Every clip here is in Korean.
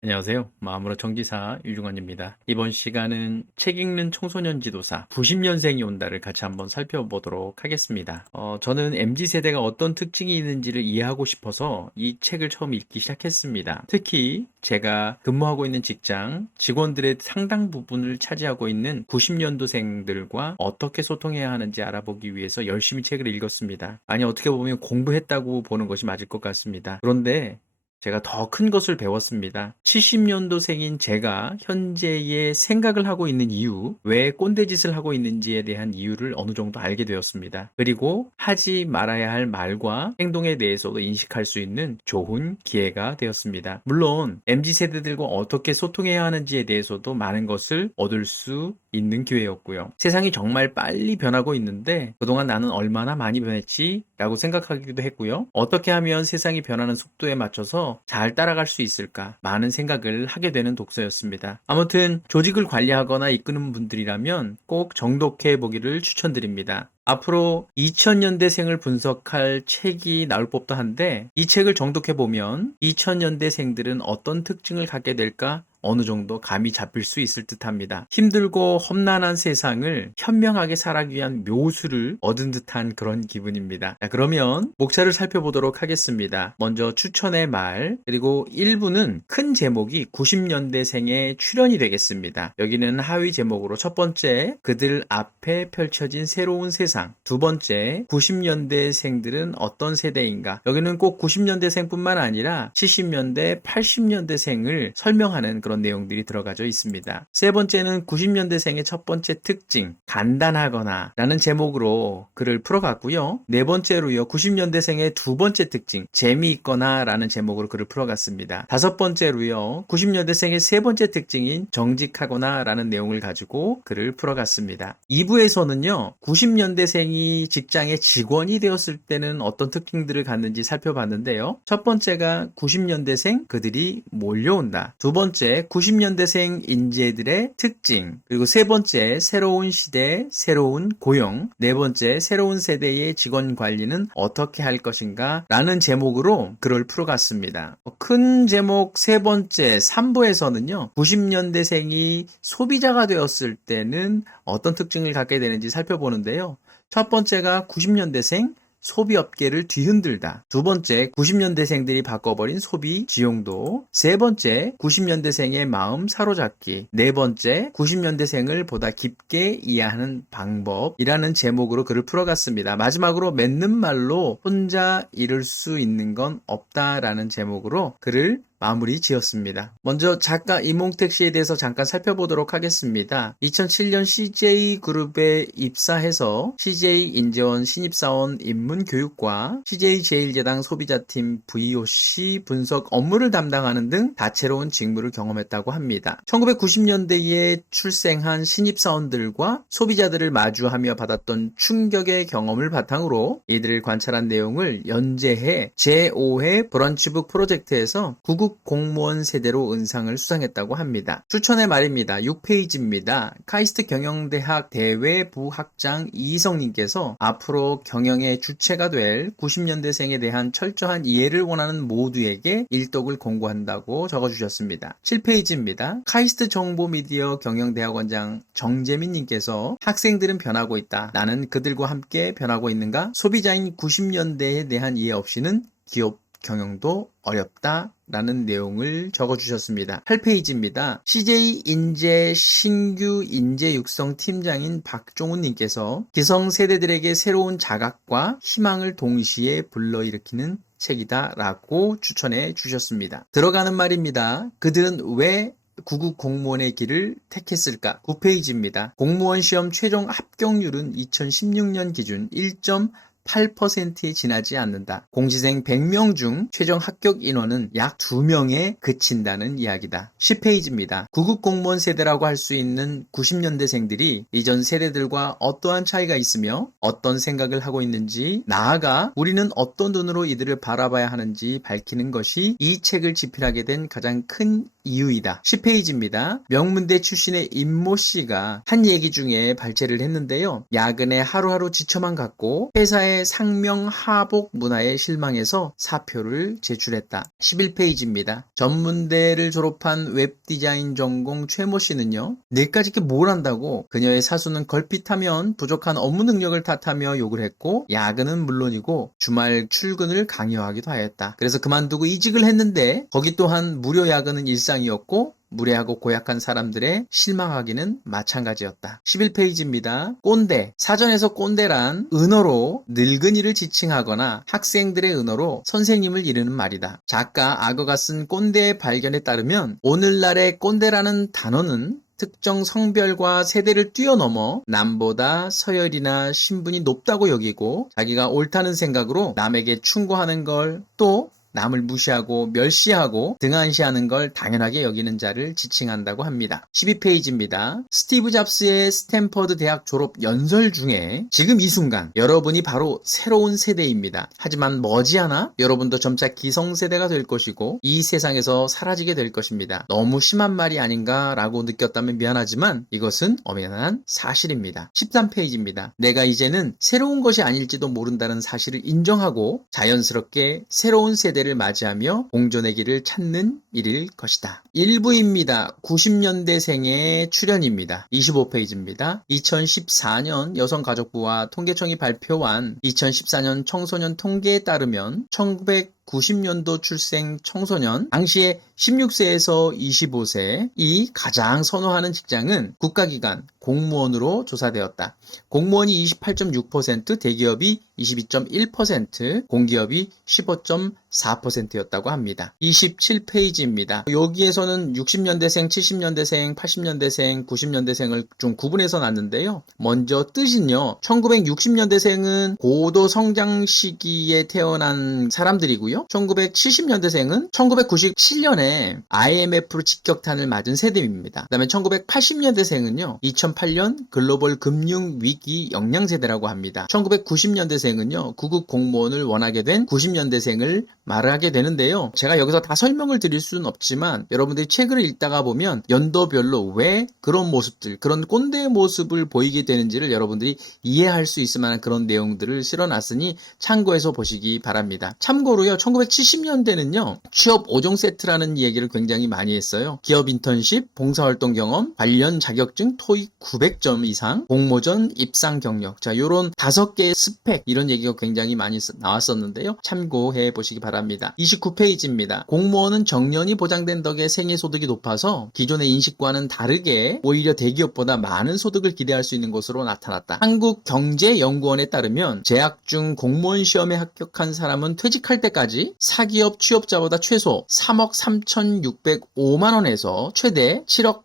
안녕하세요. 마음으로 정기사 유중원입니다. 이번 시간은 책 읽는 청소년 지도사 90년생이 온다를 같이 한번 살펴보도록 하겠습니다. 저는 MZ세대가 어떤 특징이 있는지를 이해하고 싶어서 이 책을 처음 읽기 시작했습니다. 특히 제가 근무하고 있는 직장 직원들의 상당 부분을 차지하고 있는 90년도생들과 어떻게 소통해야 하는지 알아보기 위해서 열심히 책을 읽었습니다. 아니, 어떻게 보면 공부했다고 보는 것이 맞을 것 같습니다. 그런데 제가 더 큰 것을 배웠습니다. 70년도생인 제가 현재의 생각을 하고 있는 이유, 왜 꼰대짓을 하고 있는지에 대한 이유를 어느 정도 알게 되었습니다. 그리고 하지 말아야 할 말과 행동에 대해서도 인식할 수 있는 좋은 기회가 되었습니다. 물론 MZ세대들과 어떻게 소통해야 하는지에 대해서도 많은 것을 얻을 수 있는 기회였고요. 세상이 정말 빨리 변하고 있는데 그동안 나는 얼마나 많이 변했지? 라고 생각하기도 했고요. 어떻게 하면 세상이 변하는 속도에 맞춰서 잘 따라갈 수 있을까? 많은 생각을 하게 되는 독서였습니다. 아무튼 조직을 관리하거나 이끄는 분들이라면 꼭 정독해 보기를 추천드립니다. 앞으로 2000년대생을 분석할 책이 나올 법도 한데 이 책을 정독해 보면 2000년대생들은 어떤 특징을 갖게 될까 어느 정도 감이 잡힐 수 있을 듯합니다. 힘들고 험난한 세상을 현명하게 살아가기 위한 묘수를 얻은 듯한 그런 기분입니다. 자, 그러면 목차를 살펴보도록 하겠습니다. 먼저 추천의 말, 그리고 1부는 큰 제목이 90년대생의 출연이 되겠습니다. 여기는 하위 제목으로 첫 번째, 그들 앞에 펼쳐진 새로운 세상. 두 번째, 90년대생들은 어떤 세대인가. 여기는 꼭 90년대생뿐만 아니라 70년대, 80년대생을 설명하는 그런 내용들이 들어가져 있습니다. 세 번째는 90년대생의 첫 번째 특징, 간단하거나 라는 제목으로 글을 풀어갔고요. 네 번째로요, 90년대생의 두 번째 특징, 재미있거나 라는 제목으로 글을 풀어갔습니다. 다섯 번째로요, 90년대생의 세 번째 특징인 정직하거나 라는 내용을 가지고 글을 풀어갔습니다. 2부에서는요, 90년대생이 직장의 직원이 되었을 때는 어떤 특징들을 갖는지 살펴봤는데요. 첫 번째가 90년대생, 그들이 몰려온다. 두 번째, 90년대생 인재들의 특징. 그리고 세 번째, 새로운 시대, 새로운 고용. 네 번째, 새로운 세대의 직원 관리는 어떻게 할 것인가? 라는 제목으로 글을 풀어갔습니다. 큰 제목 세 번째, 3부에서는요, 90년대생이 소비자가 되었을 때는 어떤 특징을 갖게 되는지 살펴보는데요. 첫 번째가 90년대생, 소비업계를 뒤흔들다. 두 번째, 90년대생들이 바꿔버린 소비 지용도. 세 번째, 90년대생의 마음 사로잡기. 네 번째, 90년대생을 보다 깊게 이해하는 방법이라는 제목으로 글을 풀어갔습니다. 마지막으로 맺는 말로 혼자 이룰 수 있는 건 없다라는 제목으로 글을 마무리 지었습니다. 먼저 작가 이몽택 씨에 대해서 잠깐 살펴보도록 하겠습니다. 2007년 CJ그룹에 입사해서 CJ인재원 신입사원 입문교육과 CJ제일제당 소비자팀 VOC 분석 업무를 담당하는 등 다채로운 직무를 경험했다고 합니다. 1990년대에 출생한 신입사원들과 소비자들을 마주하며 받았던 충격의 경험을 바탕으로 이들을 관찰한 내용을 연재해 제5회 브런치북 프로젝트에서 구국 공무원 세대로 은상을 수상했다고 합니다. 추천의 말입니다. 6페이지입니다. 카이스트 경영대학 대외 부학장 이희성님께서 앞으로 경영의 주체가 될 90년대생에 대한 철저한 이해를 원하는 모두에게 일독을 공고한다고 적어주셨습니다. 7페이지입니다. 카이스트 정보미디어 경영대학원장 정재민님께서 학생들은 변하고 있다. 나는 그들과 함께 변하고 있는가? 소비자인 90년대에 대한 이해 없이는 기업 경영도 어렵다 라는 내용을 적어주셨습니다. 8페이지입니다. CJ인재 신규 인재 육성 팀장인 박종훈님께서 기성세대들에게 새로운 자각과 희망을 동시에 불러일으키는 책이다 라고 추천해 주셨습니다. 들어가는 말입니다. 그들은 왜 구급 공무원의 길을 택했을까? 9페이지입니다. 공무원 시험 최종 합격률은 2016년 기준 1.8%에 지나지 않는다. 공시생 100명 중 최종 합격 인원은 약 2명에 그친다는 이야기다. 10페이지입니다. 구급 공무원 세대라고 할 수 있는 90년대생들이 이전 세대들과 어떠한 차이가 있으며 어떤 생각을 하고 있는지, 나아가 우리는 어떤 눈으로 이들을 바라봐야 하는지 밝히는 것이 이 책을 집필하게 된 가장 큰 이유이다. 10페이지입니다. 명문대 출신의 임모 씨가 한 얘기 중에 발제를 했는데요. 야근에 하루하루 지쳐만 갔고 회사의 상명 하복 문화에 실망해서 사표를 제출했다. 11페이지입니다. 전문대를 졸업한 웹디자인 전공 최모 씨는요. 내일까지 이렇게 뭘 한다고 그녀의 사수는 걸핏하면 부족한 업무 능력을 탓하며 욕을 했고 야근은 물론이고 주말 출근을 강요하기도 하였다. 그래서 그만두고 이직을 했는데 거기 또한 무료 야근은 일상이었고 무례하고 고약한 사람들의 실망하기는 마찬가지였다. 11페이지입니다. 꼰대. 사전에서 꼰대란 은어로 늙은이를 지칭하거나 학생들의 은어로 선생님을 이르는 말이다. 작가 악어가 쓴 꼰대의 발견에 따르면 오늘날의 꼰대라는 단어는 특정 성별과 세대를 뛰어넘어 남보다 서열이나 신분이 높다고 여기고 자기가 옳다는 생각으로 남에게 충고하는 걸 또 남을 무시하고 멸시하고 등한시하는 걸 당연하게 여기는 자를 지칭한다고 합니다. 12페이지입니다. 스티브 잡스의 스탠퍼드 대학 졸업 연설 중에 지금 이 순간 여러분이 바로 새로운 세대입니다. 하지만 머지않아 여러분도 점차 기성세대가 될 것이고 이 세상에서 사라지게 될 것입니다. 너무 심한 말이 아닌가라고 느꼈다면 미안하지만 이것은 엄연한 사실입니다. 13페이지입니다. 내가 이제는 새로운 것이 아닐지도 모른다는 사실을 인정하고 자연스럽게 새로운 세대를 맞이하며 공존의 길을 찾는 일일 것이다. 1부입니다. 90년대생의 출연입니다. 25페이지입니다. 2014년 여성가족부와 통계청이 발표한 2014년 청소년 통계에 따르면 1990년도 출생 청소년, 당시에 16세에서 25세이 가장 선호하는 직장은 국가기관, 공무원으로 조사되었다. 공무원이 28.6%, 대기업이 22.1%, 공기업이 15.4%였다고 합니다. 27페이지입니다. 여기에서는 60년대생, 70년대생, 80년대생, 90년대생을 좀 구분해서 놨는데요. 먼저 뜻은요. 1960년대생은 고도 성장 시기에 태어난 사람들이고요. 1970년대생은 1997년에 IMF로 직격탄을 맞은 세대입니다. 그 다음에 1980년대생은요. 2008년 글로벌 금융위기 영향세대라고 합니다. 1990년대생은요. 구급 공무원을 원하게 된 90년대생을 말하게 되는데요. 제가 여기서 다 설명을 드릴 수는 없지만 여러분들이 책을 읽다가 보면 연도별로 왜 그런 모습들, 그런 꼰대의 모습을 보이게 되는지를 여러분들이 이해할 수 있을 만한 그런 내용들을 실어놨으니 참고해서 보시기 바랍니다. 참고로요. 1970년대는요. 취업 5종 세트라는 얘기를 굉장히 많이 했어요. 기업 인턴십, 봉사활동 경험, 관련 자격증, 토익 900점 이상, 공모전, 입상 경력. 자, 요런 5개의 스펙 이런 얘기가 굉장히 많이 나왔었는데요. 참고해 보시기 바랍니다. 29페이지입니다. 공무원은 정년이 보장된 덕에 생애소득이 높아서 기존의 인식과는 다르게 오히려 대기업보다 많은 소득을 기대할 수 있는 것으로 나타났다. 한국경제연구원에 따르면 재학 중 공무원 시험에 합격한 사람은 퇴직할 때까지 사기업 취업자보다 최소 3억 3,605만 원에서 최대 7억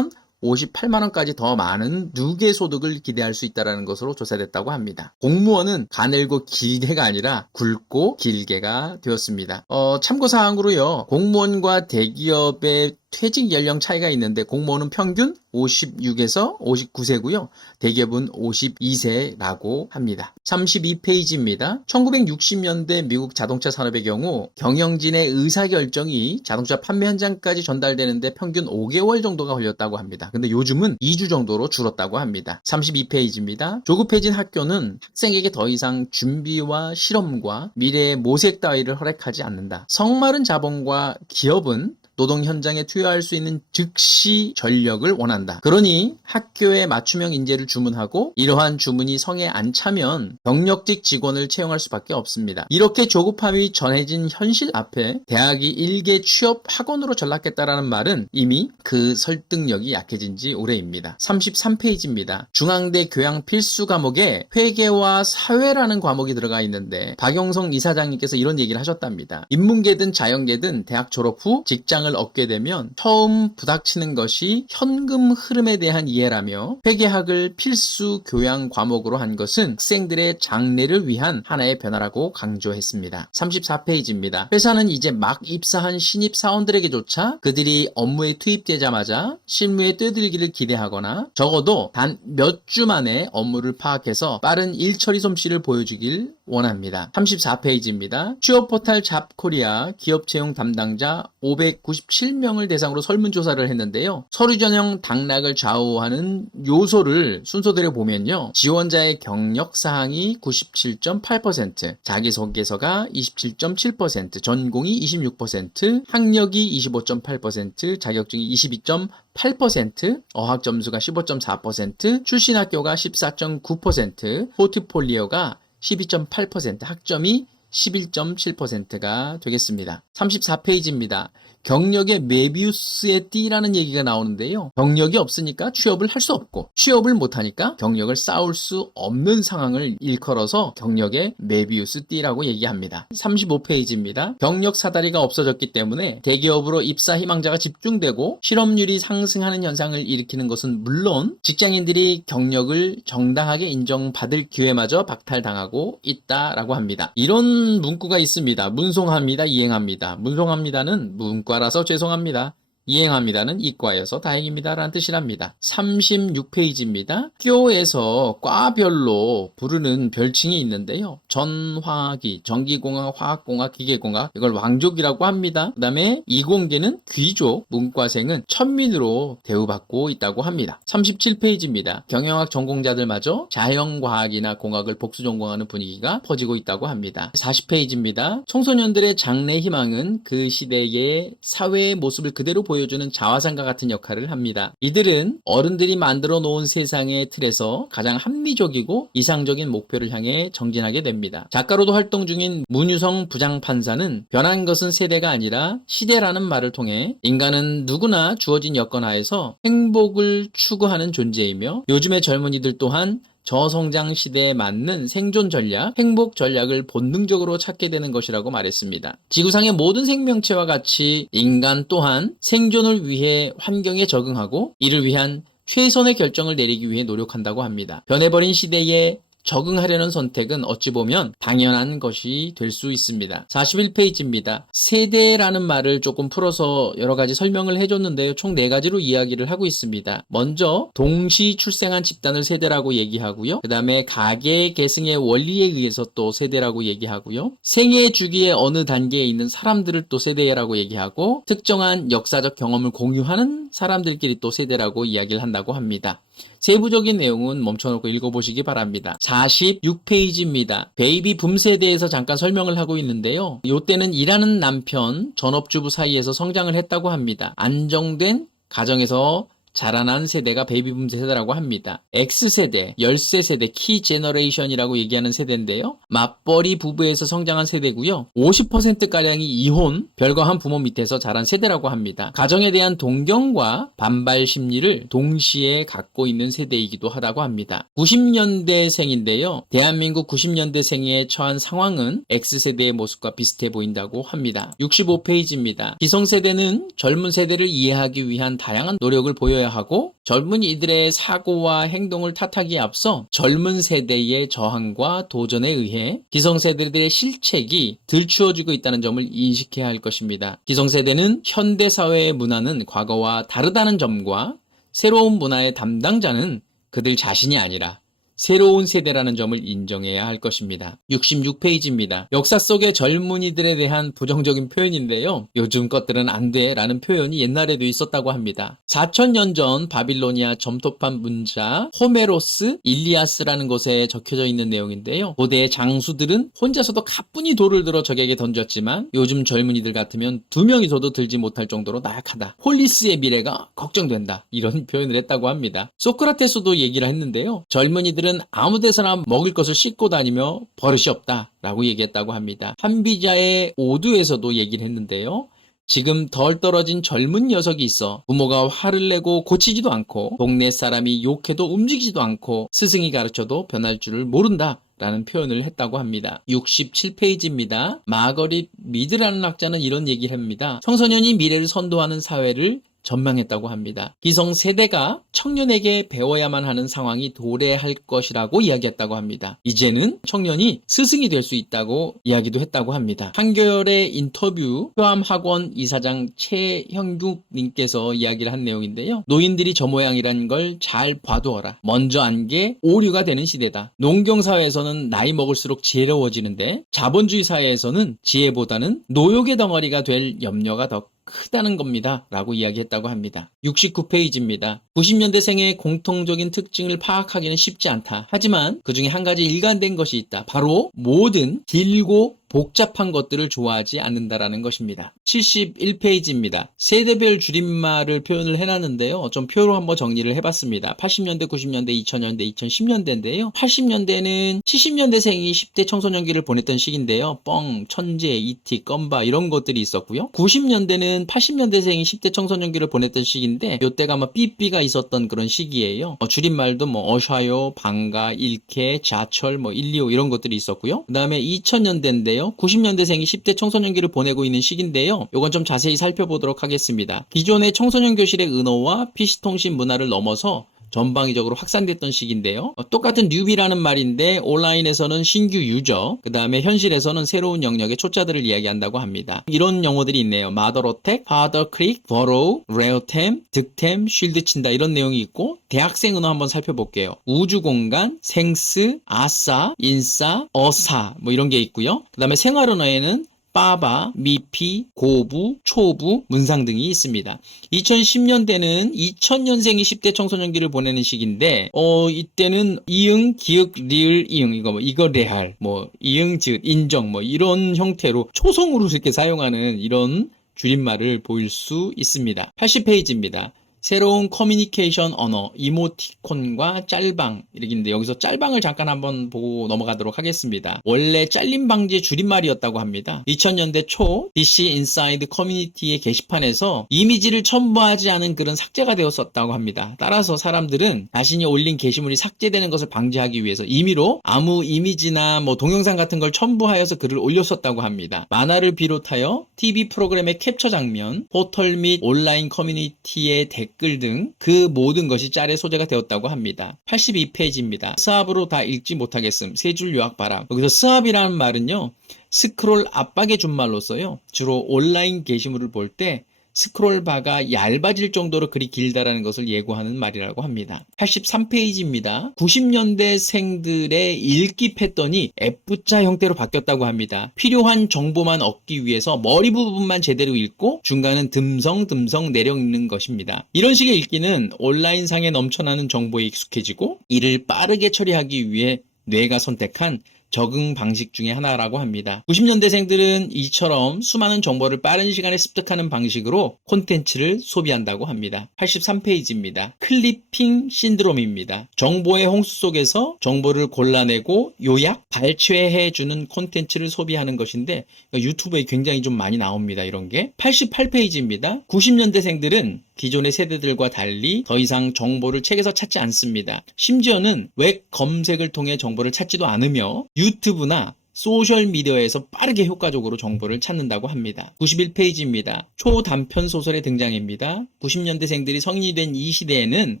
8,058만원까지 더 많은 누계 소득을 기대할 수 있다는 것으로 조사됐다고 합니다. 공무원은 가늘고 길게가 아니라 굵고 길게가 되었습니다. 참고사항으로요. 공무원과 대기업의 퇴직 연령 차이가 있는데 공무원은 평균 56에서 59세고요. 대기업은 52세라고 합니다. 32페이지입니다. 1960년대 미국 자동차 산업의 경우 경영진의 의사결정이 자동차 판매 현장까지 전달되는데 평균 5개월 정도가 걸렸다고 합니다. 근데 요즘은 2주 정도로 줄었다고 합니다. 32페이지입니다. 조급해진 학교는 학생에게 더 이상 준비와 실험과 미래의 모색 따위를 허락하지 않는다. 성마른 자본과 기업은 노동 현장에 투여할 수 있는 즉시 전력을 원한다. 그러니 학교에 맞춤형 인재를 주문하고 이러한 주문이 성에 안 차면 경력직 직원을 채용할 수밖에 없습니다. 이렇게 조급함이 전해진 현실 앞에 대학이 일개 취업 학원으로 전락했다라는 말은 이미 그 설득력이 약해진 지 오래입니다. 33페이지입니다. 중앙대 교양 필수 과목에 회계와 사회라는 과목이 들어가 있는데 박영성 이사장님께서 이런 얘기를 하셨답니다. 인문계든 자연계든 대학 졸업 후 직장을 얻게 되면 처음 부닥치는 것이 현금 흐름에 대한 이해라며 회계학을 필수 교양 과목으로 한 것은 학생들의 장래를 위한 하나의 변화라고 강조했습니다. 34페이지입니다. 회사는 이제 막 입사한 신입 사원들에게조차 그들이 업무에 투입되자마자 실무에 뛰어들기를 기대하거나 적어도 단 몇 주 만에 업무를 파악해서 빠른 일처리 솜씨를 보여주길 원합니다. 34페이지입니다. 취업 포탈 잡코리아 기업 채용 담당자 590 97명을 대상으로 설문조사를 했는데요. 서류 전형 당락을 좌우하는 요소를 순서대로 보면요. 지원자의 경력 사항이 97.8%, 자기소개서가 27.7%, 전공이 26%, 학력이 25.8%, 자격증이 22.8%, 어학 점수가 15.4%, 출신 학교가 14.9%, 포트폴리오가 12.8%, 학점이 11.7%가 되겠습니다. 34페이지입니다. 경력의 메비우스의 띠라는 얘기가 나오는데요. 경력이 없으니까 취업을 할 수 없고, 취업을 못하니까 경력을 쌓을 수 없는 상황을 일컬어서 경력의 메비우스 띠라고 얘기합니다. 35페이지입니다. 경력 사다리가 없어졌기 때문에 대기업으로 입사 희망자가 집중되고 실업률이 상승하는 현상을 일으키는 것은 물론 직장인들이 경력을 정당하게 인정받을 기회마저 박탈당하고 있다라고 합니다. 이런 문구가 있습니다. 문송합니다. 이행합니다. 문송합니다는 문과라서 죄송합니다. 이행합니다는 이과여서 다행입니다 라는 뜻이랍니다. 36페이지입니다. 학교에서 과별로 부르는 별칭이 있는데요. 전화기, 전기공학, 화학공학, 기계공학, 이걸 왕족이라고 합니다. 그 다음에 이공계는 귀족, 문과생은 천민으로 대우받고 있다고 합니다. 37페이지입니다. 경영학 전공자들마저 자연과학이나 공학을 복수 전공하는 분위기가 퍼지고 있다고 합니다. 40페이지입니다. 청소년들의 장래 희망은 그 시대의 사회의 모습을 그대로 보여주는 자화상과 같은 역할을 합니다. 이들은 어른들이 만들어 놓은 세상의 틀에서 가장 합리적이고 이상적인 목표를 향해 정진하게 됩니다. 작가로도 활동 중인 문유성 부장판사는 변한 것은 세대가 아니라 시대라는 말을 통해 인간은 누구나 주어진 여건 하에서 행복을 추구하는 존재이며 요즘의 젊은이들 또한 저성장 시대에 맞는 생존 전략, 행복 전략을 본능적으로 찾게 되는 것이라고 말했습니다. 지구상의 모든 생명체와 같이 인간 또한 생존을 위해 환경에 적응하고 이를 위한 최선의 결정을 내리기 위해 노력한다고 합니다. 변해버린 시대에 적응하려는 선택은 어찌 보면 당연한 것이 될 수 있습니다. 41페이지입니다. 세대라는 말을 조금 풀어서 여러 가지 설명을 해줬는데요. 총 4가지로 이야기를 하고 있습니다. 먼저 동시 출생한 집단을 세대라고 얘기하고요. 그 다음에 가계 계승의 원리에 의해서 또 세대라고 얘기하고요. 생애 주기의 어느 단계에 있는 사람들을 또 세대라고 얘기하고 특정한 역사적 경험을 공유하는 사람들끼리 또 세대라고 이야기를 한다고 합니다. 세부적인 내용은 멈춰놓고 읽어보시기 바랍니다. 46페이지입니다. 베이비 붐 세대에서 잠깐 설명을 하고 있는데요. 이때는 일하는 남편, 전업주부 사이에서 성장을 했다고 합니다. 안정된 가정에서 자라난 세대가 베이비붐 세대라고 합니다. X세대, 열세 세대, 키 제너레이션이라고 얘기하는 세대인데요. 맞벌이 부부에서 성장한 세대고요. 50%가량이 이혼, 별거한 부모 밑에서 자란 세대라고 합니다. 가정에 대한 동경과 반발 심리를 동시에 갖고 있는 세대이기도 하다고 합니다. 90년대생인데요. 대한민국 90년대생에 처한 상황은 X세대의 모습과 비슷해 보인다고 합니다. 65페이지입니다. 기성세대는 젊은 세대를 이해하기 위한 다양한 노력을 보여야 하고 젊은이들의 사고와 행동을 탓하기에 앞서 젊은 세대의 저항과 도전에 의해 기성세대들의 실책이 들추어지고 있다는 점을 인식해야 할 것입니다. 기성세대는 현대사회의 문화는 과거와 다르다는 점과 새로운 문화의 담당자는 그들 자신이 아니라 새로운 세대라는 점을 인정해야 할 것입니다. 66페이지입니다. 역사 속의 젊은이들에 대한 부정적인 표현인데요. 요즘 것들은 안 돼 라는 표현이 옛날에도 있었다고 합니다. 4000년 전 바빌로니아 점토판 문자 호메로스 일리아스라는 곳에 적혀져 있는 내용인데요. 고대의 장수들은 혼자서도 가뿐히 돌을 들어 적에게 던졌지만 요즘 젊은이들 같으면 2명이서도 들지 못할 정도로 나약하다. 폴리스의 미래가 걱정된다. 이런 표현을 했다고 합니다. 소크라테스도 얘기를 했는데요. 젊은이들은 아무 데서나 먹을 것을 싣고 다니며 버릇이 없다 라고 얘기했다고 합니다. 한비자의 오두에서도 얘기를 했는데요. 지금 덜 떨어진 젊은 녀석이 있어 부모가 화를 내고 고치지도 않고 동네 사람이 욕해도 움직이지도 않고 스승이 가르쳐도 변할 줄을 모른다 라는 표현을 했다고 합니다. 67페이지입니다. 마거릿 미드라는 학자는 이런 얘기를 합니다. 청소년이 미래를 선도하는 사회를 전망했다고 합니다. 기성세대가 청년에게 배워야만 하는 상황이 도래할 것이라고 이야기했다고 합니다. 이제는 청년이 스승이 될 수 있다고 이야기도 했다고 합니다. 한겨레 인터뷰 효암학원 이사장 최형국님께서 이야기를 한 내용인데요. 노인들이 저 모양이라는 걸 잘 봐두어라. 먼저 안 게 오류가 되는 시대다. 농경사회에서는 나이 먹을수록 지혜로워지는데 자본주의 사회에서는 지혜보다는 노역의 덩어리가 될 염려가 더 크다는 겁니다. 라고 이야기했다고 합니다. 69페이지입니다. 90년대생의 공통적인 특징을 파악하기는 쉽지 않다. 하지만 그 중에 한 가지 일관된 것이 있다. 바로 모든 길고 복잡한 것들을 좋아하지 않는다라는 것입니다. 71페이지입니다. 세대별 줄임말을 표현을 해놨는데요. 좀 표로 한번 정리를 해봤습니다. 80년대, 90년대, 2000년대, 2010년대인데요. 80년대는 70년대생이 10대 청소년기를 보냈던 시기인데요. 뻥, 천재, 이티, 껌바 이런 것들이 있었고요. 90년대는 80년대생이 10대 청소년기를 보냈던 시기인데 이때가 아마 삐삐가 있었던 그런 시기예요. 줄임말도 뭐 어샤요, 방가, 일케, 자철, 뭐 125 이런 것들이 있었고요. 그 다음에 2000년대인데요. 90년대생이 10대 청소년기를 보내고 있는 시기인데요. 이건 좀 자세히 살펴보도록 하겠습니다. 기존의 청소년 교실의 은어와 PC통신 문화를 넘어서 전방위적으로 확산됐던 시기인데요. 똑같은 뉴비라는 말인데 온라인에서는 신규 유저, 그 다음에 현실에서는 새로운 영역의 초짜들을 이야기한다고 합니다. 이런 용어들이 있네요. 마더 어택, 하더 클릭, 버로우, 레어템, 득템, 쉴드 친다 이런 내용이 있고 대학생 은어 한번 살펴볼게요. 우주공간, 생스, 아싸, 인싸, 어사 뭐 이런 게 있고요. 그 다음에 생활 언어에는 빠바, 미피, 고부, 초부, 문상 등이 있습니다. 2010년대는 2000년생이 10대 청소년기를 보내는 시기인데 이때는 이응, 기역, 리을, 이응 이거 레할, 이응, 지읒, 인정 이런 형태로 초성으로 이렇게 사용하는 이런 줄임말을 보일 수 있습니다. 80페이지입니다. 새로운 커뮤니케이션 언어, 이모티콘과 짤방 이렇게 있는데 여기서 짤방을 잠깐 한번 보고 넘어가도록 하겠습니다. 원래 잘림 방지의 줄임말이었다고 합니다. 2000년대 초 DC 인사이드 커뮤니티의 게시판에서 이미지를 첨부하지 않은 글은 삭제가 되었었다고 합니다. 따라서 사람들은 자신이 올린 게시물이 삭제되는 것을 방지하기 위해서 임의로 아무 이미지나 동영상 같은 걸 첨부하여서 글을 올렸었다고 합니다. 만화를 비롯하여 TV 프로그램의 캡처 장면, 포털 및 온라인 커뮤니티의 댓글 등 그 모든 것이 짤의 소재가 되었다고 합니다. 82페이지입니다. 스압으로 다 읽지 못하겠음. 세 줄 요약 바람. 여기서 스압이라는 말은요. 스크롤 압박의 준말로써요. 주로 온라인 게시물을 볼 때 스크롤 바가 얇아질 정도로 글이 길다라는 것을 예고하는 말이라고 합니다. 83페이지입니다. 90년대생들의 읽기 패턴이 F자 형태로 바뀌었다고 합니다. 필요한 정보만 얻기 위해서 머리 부분만 제대로 읽고 중간은 듬성듬성 내려 읽는 것입니다. 이런 식의 읽기는 온라인상에 넘쳐나는 정보에 익숙해지고 이를 빠르게 처리하기 위해 뇌가 선택한 적응 방식 중에 하나라고 합니다. 90년대생들은 이처럼 수많은 정보를 빠른 시간에 습득하는 방식으로 콘텐츠를 소비한다고 합니다. 83페이지입니다. 클리핑 신드롬입니다. 정보의 홍수 속에서 정보를 골라내고 요약, 발췌해주는 콘텐츠를 소비하는 것인데 유튜브에 굉장히 좀 많이 나옵니다. 이런 게. 88페이지입니다. 90년대생들은 기존의 세대들과 달리 더 이상 정보를 책에서 찾지 않습니다. 심지어는 웹 검색을 통해 정보를 찾지도 않으며 유튜브나 소셜미디어에서 빠르게 효과적으로 정보를 찾는다고 합니다. 91페이지입니다. 초단편 소설의 등장입니다. 90년대생들이 성인이 된 이 시대에는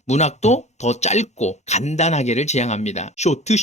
문학도 더 짧고 간단하게를 지향합니다. 쇼트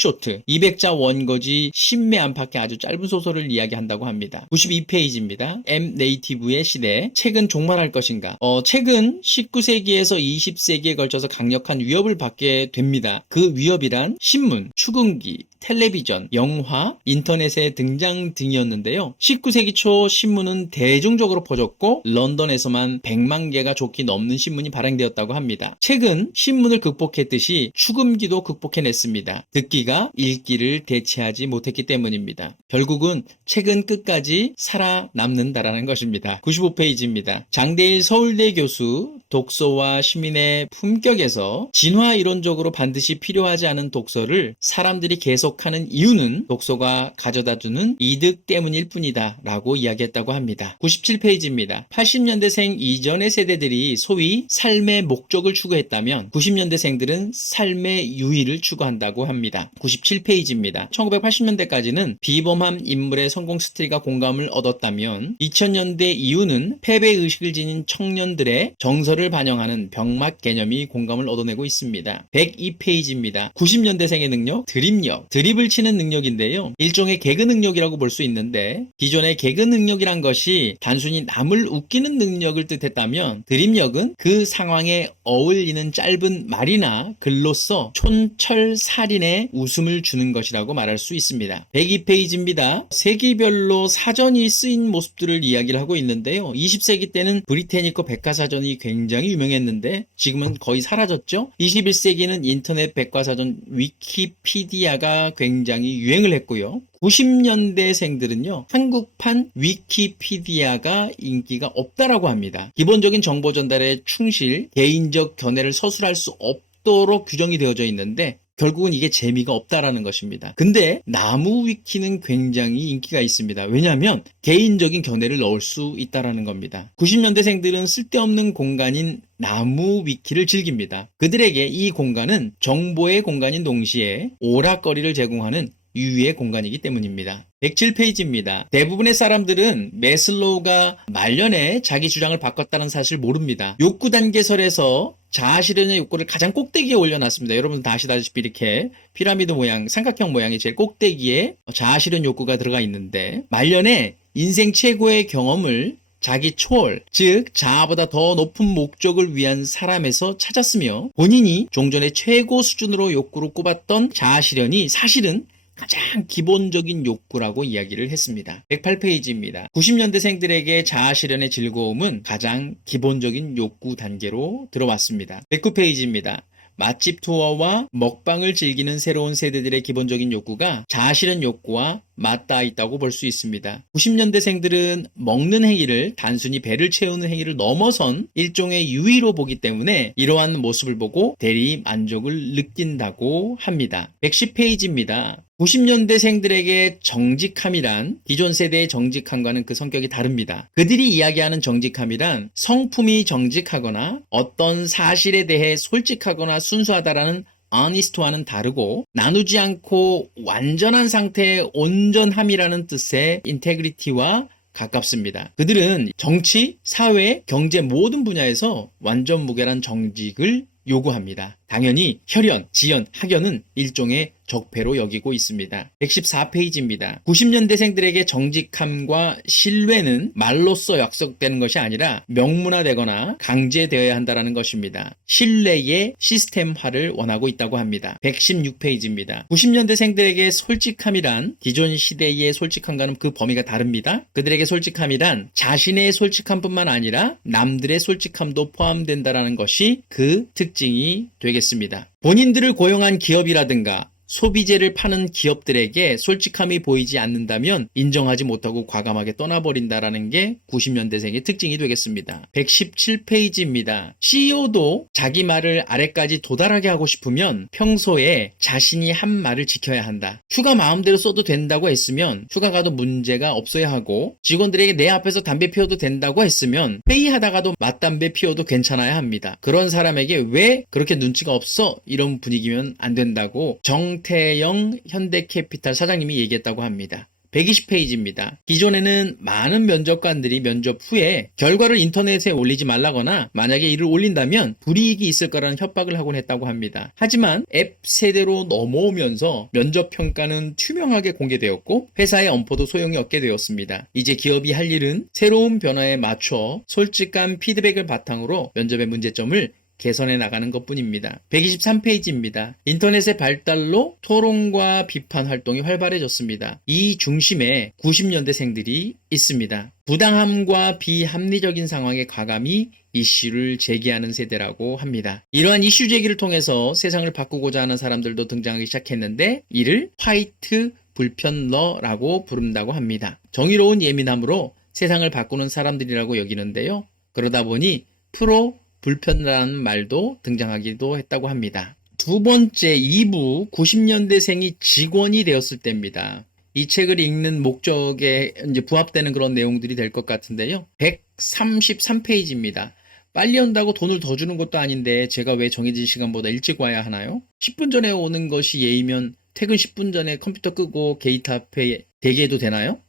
200자 원고지 10매 안팎의 아주 짧은 소설을 이야기한다고 합니다. 92페이지입니다. M 네이티브의 시대. 책은 종말할 것인가? 책은 19세기에서 20세기에 걸쳐서 강력한 위협을 받게 됩니다. 그 위협이란 신문, 축음기, 텔레비전, 영화, 인터넷의 등장 등이었는데요. 19세기 초 신문은 대중적으로 퍼졌고 런던에서만 100만 개가 좋게 넘는 신문이 발행되었다고 합니다. 책은 신문을 극복했듯이 축음기도 극복해냈습니다. 듣기가 읽기를 대체하지 못했기 때문입니다. 결국은 책은 끝까지 살아남는다라는 것입니다. 95페이지입니다. 장대일 서울대 교수 독서와 시민의 품격에서 진화 이론적으로 반드시 필요하지 않은 독서를 사람들이 계속하는 이유는 독서가 가져다주는 이득 때문일 뿐이다 라고 이야기했다고 합니다. 97페이지입니다. 80년대생 이전의 세대들이 소위 삶의 목적을 추구했다면 90년대생들은 삶의 유의를 추구한다고 합니다. 97페이지입니다. 1980년대까지는 비범함 인물의 성공 스토리가 공감을 얻었다면 2000년대 이후는 패배의식을 지닌 청년들의 정서를 시절을 반영하는 병맛 개념이 공감을 얻어내고 있습니다. 102페이지입니다. 90년대생의 능력, 드립력. 드립을 치는 능력인데요. 일종의 개그 능력이라고 볼 수 있는데 기존의 개그 능력이란 것이 단순히 남을 웃기는 능력을 뜻했다면 드립력은 그 상황에 어울리는 짧은 말이나 글로써 촌철살인의 웃음을 주는 것이라고 말할 수 있습니다. 102페이지입니다. 세기별로 사전이 쓰인 모습들을 이야기를 하고 있는데요. 20세기 때는 브리테니커 백과사전이 굉장히 유명했는데 지금은 거의 사라졌죠. 21세기는 인터넷 백과사전 위키피디아가 굉장히 유행을 했고요. 90년대생들은요, 한국판 위키피디아가 인기가 없다라고 합니다. 기본적인 정보 전달에 충실, 개인적 견해를 서술할 수 없도록 규정이 되어져 있는데 결국은 이게 재미가 없다라는 것입니다. 근데 나무 위키는 굉장히 인기가 있습니다. 왜냐하면 개인적인 견해를 넣을 수 있다라는 겁니다. 90년대생들은 쓸데없는 공간인 나무 위키를 즐깁니다. 그들에게 이 공간은 정보의 공간인 동시에 오락거리를 제공하는 유의의 공간이기 때문입니다. 107페이지입니다. 대부분의 사람들은 매슬로우가 말년에 자기 주장을 바꿨다는 사실을 모릅니다. 욕구 단계설에서 자아실현의 욕구를 가장 꼭대기에 올려놨습니다. 여러분 다 아시다시피 이렇게 피라미드 모양, 삼각형 모양의 제일 꼭대기에 자아실현 욕구가 들어가 있는데 말년에 인생 최고의 경험을 자기 초월, 즉 자아보다 더 높은 목적을 위한 사람에서 찾았으며 본인이 종전의 최고 수준으로 욕구를 꼽았던 자아실현이 사실은 가장 기본적인 욕구라고 이야기를 했습니다. 108페이지입니다. 90년대생들에게 자아실현의 즐거움은 가장 기본적인 욕구 단계로 들어왔습니다. 109페이지입니다. 맛집 투어와 먹방을 즐기는 새로운 세대들의 기본적인 욕구가 자아실현 욕구와 맞닿아 있다고 볼 수 있습니다. 90년대생들은 먹는 행위를 단순히 배를 채우는 행위를 넘어선 일종의 유의로 보기 때문에 이러한 모습을 보고 대리 만족을 느낀다고 합니다. 110페이지입니다. 90년대생들에게 정직함이란 기존 세대의 정직함과는 그 성격이 다릅니다. 그들이 이야기하는 정직함이란 성품이 정직하거나 어떤 사실에 대해 솔직하거나 순수하다라는 honest와는 다르고 나누지 않고 완전한 상태의 온전함이라는 뜻의 integrity와 가깝습니다. 그들은 정치, 사회, 경제 모든 분야에서 완전 무결한 정직을 요구합니다. 당연히 혈연, 지연, 학연은 일종의 적폐로 여기고 있습니다. 114페이지입니다. 90년대생들에게 정직함과 신뢰는 말로써 약속되는 것이 아니라 명문화되거나 강제되어야 한다는 것입니다. 신뢰의 시스템화를 원하고 있다고 합니다. 116페이지입니다. 90년대생들에게 솔직함이란 기존 시대의 솔직함과는 그 범위가 다릅니다. 그들에게 솔직함이란 자신의 솔직함뿐만 아니라 남들의 솔직함도 포함된다는 것이 그 특징이 되겠습니다. 본인들을 고용한 기업이라든가 소비재를 파는 기업들에게 솔직함이 보이지 않는다면 인정하지 못하고 과감하게 떠나버린다라는 게 90년대생의 특징이 되겠습니다. 117페이지입니다. CEO도 자기 말을 아래까지 도달하게 하고 싶으면 평소에 자신이 한 말을 지켜야 한다. 휴가 마음대로 써도 된다고 했으면 휴가 가도 문제가 없어야 하고 직원들에게 내 앞에서 담배 피워도 된다고 했으면 회의하다가도 맞담배 피워도 괜찮아야 합니다. 그런 사람에게 왜 그렇게 눈치가 없어? 이런 분위기면 안 된다고 정태영 현대캐피탈 사장님이 얘기했다고 합니다. 120페이지입니다. 기존에는 많은 면접관들이 면접 후에 결과를 인터넷에 올리지 말라거나 만약에 이를 올린다면 불이익이 있을 거라는 협박을 하곤 했다고 합니다. 하지만 앱 세대로 넘어오면서 면접 평가는 투명하게 공개되었고 회사의 엄포도 소용이 없게 되었습니다. 이제 기업이 할 일은 새로운 변화에 맞춰 솔직한 피드백을 바탕으로 면접의 문제점을 개선해 나가는 것뿐입니다. 123페이지입니다. 인터넷의 발달로 토론과 비판 활동이 활발해졌습니다. 이 중심에 90년대생들이 있습니다. 부당함과 비합리적인 상황에 과감히 이슈를 제기하는 세대라고 합니다. 이러한 이슈 제기를 통해서 세상을 바꾸고자 하는 사람들도 등장하기 시작했는데 이를 화이트 불편러라고 부른다고 합니다. 정의로운 예민함으로 세상을 바꾸는 사람들이라고 여기는데요. 그러다 보니 프로 불편이라는 말도 등장하기도 했다고 합니다. 두 번째 2부 90년대생이 직원이 되었을 때입니다. 이 책을 읽는 목적에 이제 부합되는 그런 내용들이 될 것 같은데요. 133페이지입니다. 빨리 온다고 돈을 더 주는 것도 아닌데 제가 왜 정해진 시간보다 일찍 와야 하나요? 10분 전에 오는 것이 예의면 퇴근 10분 전에 컴퓨터 끄고 게이트 앞에 대기해도 되나요?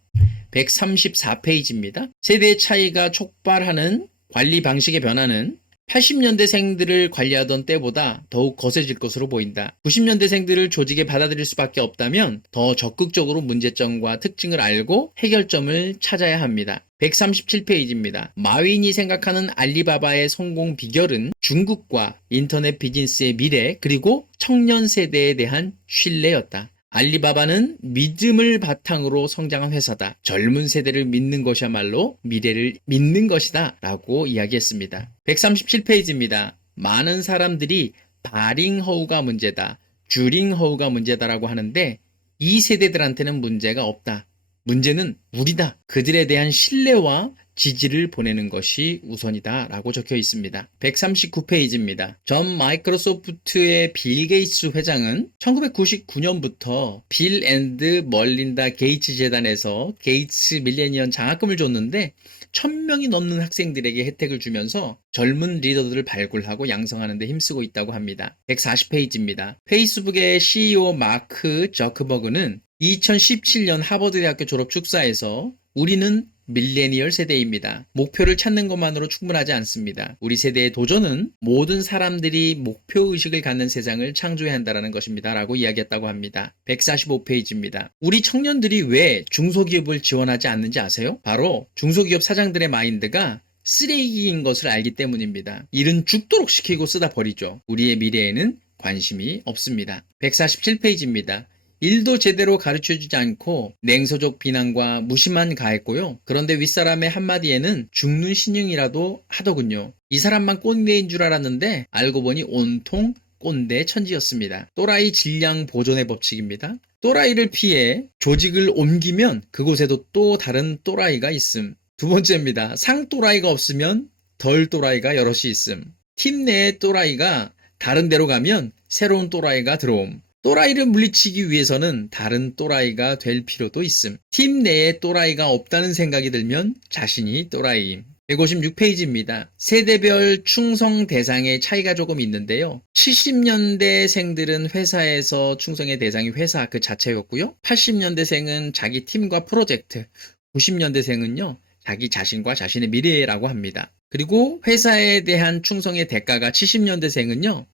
134페이지입니다. 세대의 차이가 촉발하는 관리 방식의 변화는 80년대생들을 관리하던 때보다 더욱 거세질 것으로 보인다. 90년대생들을 조직에 받아들일 수밖에 없다면 더 적극적으로 문제점과 특징을 알고 해결점을 찾아야 합니다. 137페이지입니다. 마윈이 생각하는 알리바바의 성공 비결은 중국과 인터넷 비즈니스의 미래 그리고 청년 세대에 대한 신뢰였다. 알리바바는 믿음을 바탕으로 성장한 회사다. 젊은 세대를 믿는 것이야말로 미래를 믿는 것이다. 라고 이야기했습니다. 137페이지입니다. 많은 사람들이 바링허우가 문제다. 주링허우가 문제다라고 하는데 이 세대들한테는 문제가 없다. 문제는 우리다. 그들에 대한 신뢰와 지지를 보내는 것이 우선이다 라고 적혀 있습니다. 139페이지입니다. 전 마이크로소프트의 빌 게이츠 회장은 1999년부터 빌 앤드 멀린다 게이츠 재단에서 게이츠 밀레니엄 장학금을 줬는데 1000명이 넘는 학생들에게 혜택을 주면서 젊은 리더들을 발굴하고 양성하는 데 힘쓰고 있다고 합니다. 140페이지입니다. 페이스북의 CEO 마크 저크버그는 2017년 하버드대학교 졸업 축사에서 우리는 밀레니얼 세대입니다. 목표를 찾는 것만으로 충분하지 않습니다. 우리 세대의 도전은 모든 사람들이 목표의식을 갖는 세상을 창조해야 한다는 것입니다. 라고 이야기했다고 합니다. 145페이지입니다. 우리 청년들이 왜 중소기업을 지원하지 않는지 아세요? 바로 중소기업 사장들의 마인드가 쓰레기인 것을 알기 때문입니다. 일은 죽도록 시키고 쓰다 버리죠. 우리의 미래에는 관심이 없습니다. 147페이지입니다. 일도 제대로 가르쳐주지 않고 냉소적 비난과 무시만 가했고요. 그런데 윗사람의 한마디에는 죽는 신용이라도 하더군요. 이 사람만 꼰대인 줄 알았는데 알고 보니 온통 꼰대 천지였습니다. 또라이 질량 보존의 법칙입니다. 또라이를 피해 조직을 옮기면 그곳에도 또 다른 또라이가 있음. 두 번째입니다. 상또라이가 없으면 덜 또라이가 여럿이 있음. 팀 내의 또라이가 다른 데로 가면 새로운 또라이가 들어옴. 또라이를 물리치기 위해서는 다른 또라이가 될 필요도 있음. 팀 내에 또라이가 없다는 생각이 들면 자신이 또라이임. 156페이지입니다. 세대별 충성 대상의 차이가 조금 있는데요. 70년대생들은 회사에서 충성의 대상이 회사 그 자체였고요. 80년대생은 자기 팀과 프로젝트, 90년대생은요. 자기 자신과 자신의 미래라고 합니다. 그리고 회사에 대한 충성의 대가가 70년대생은요.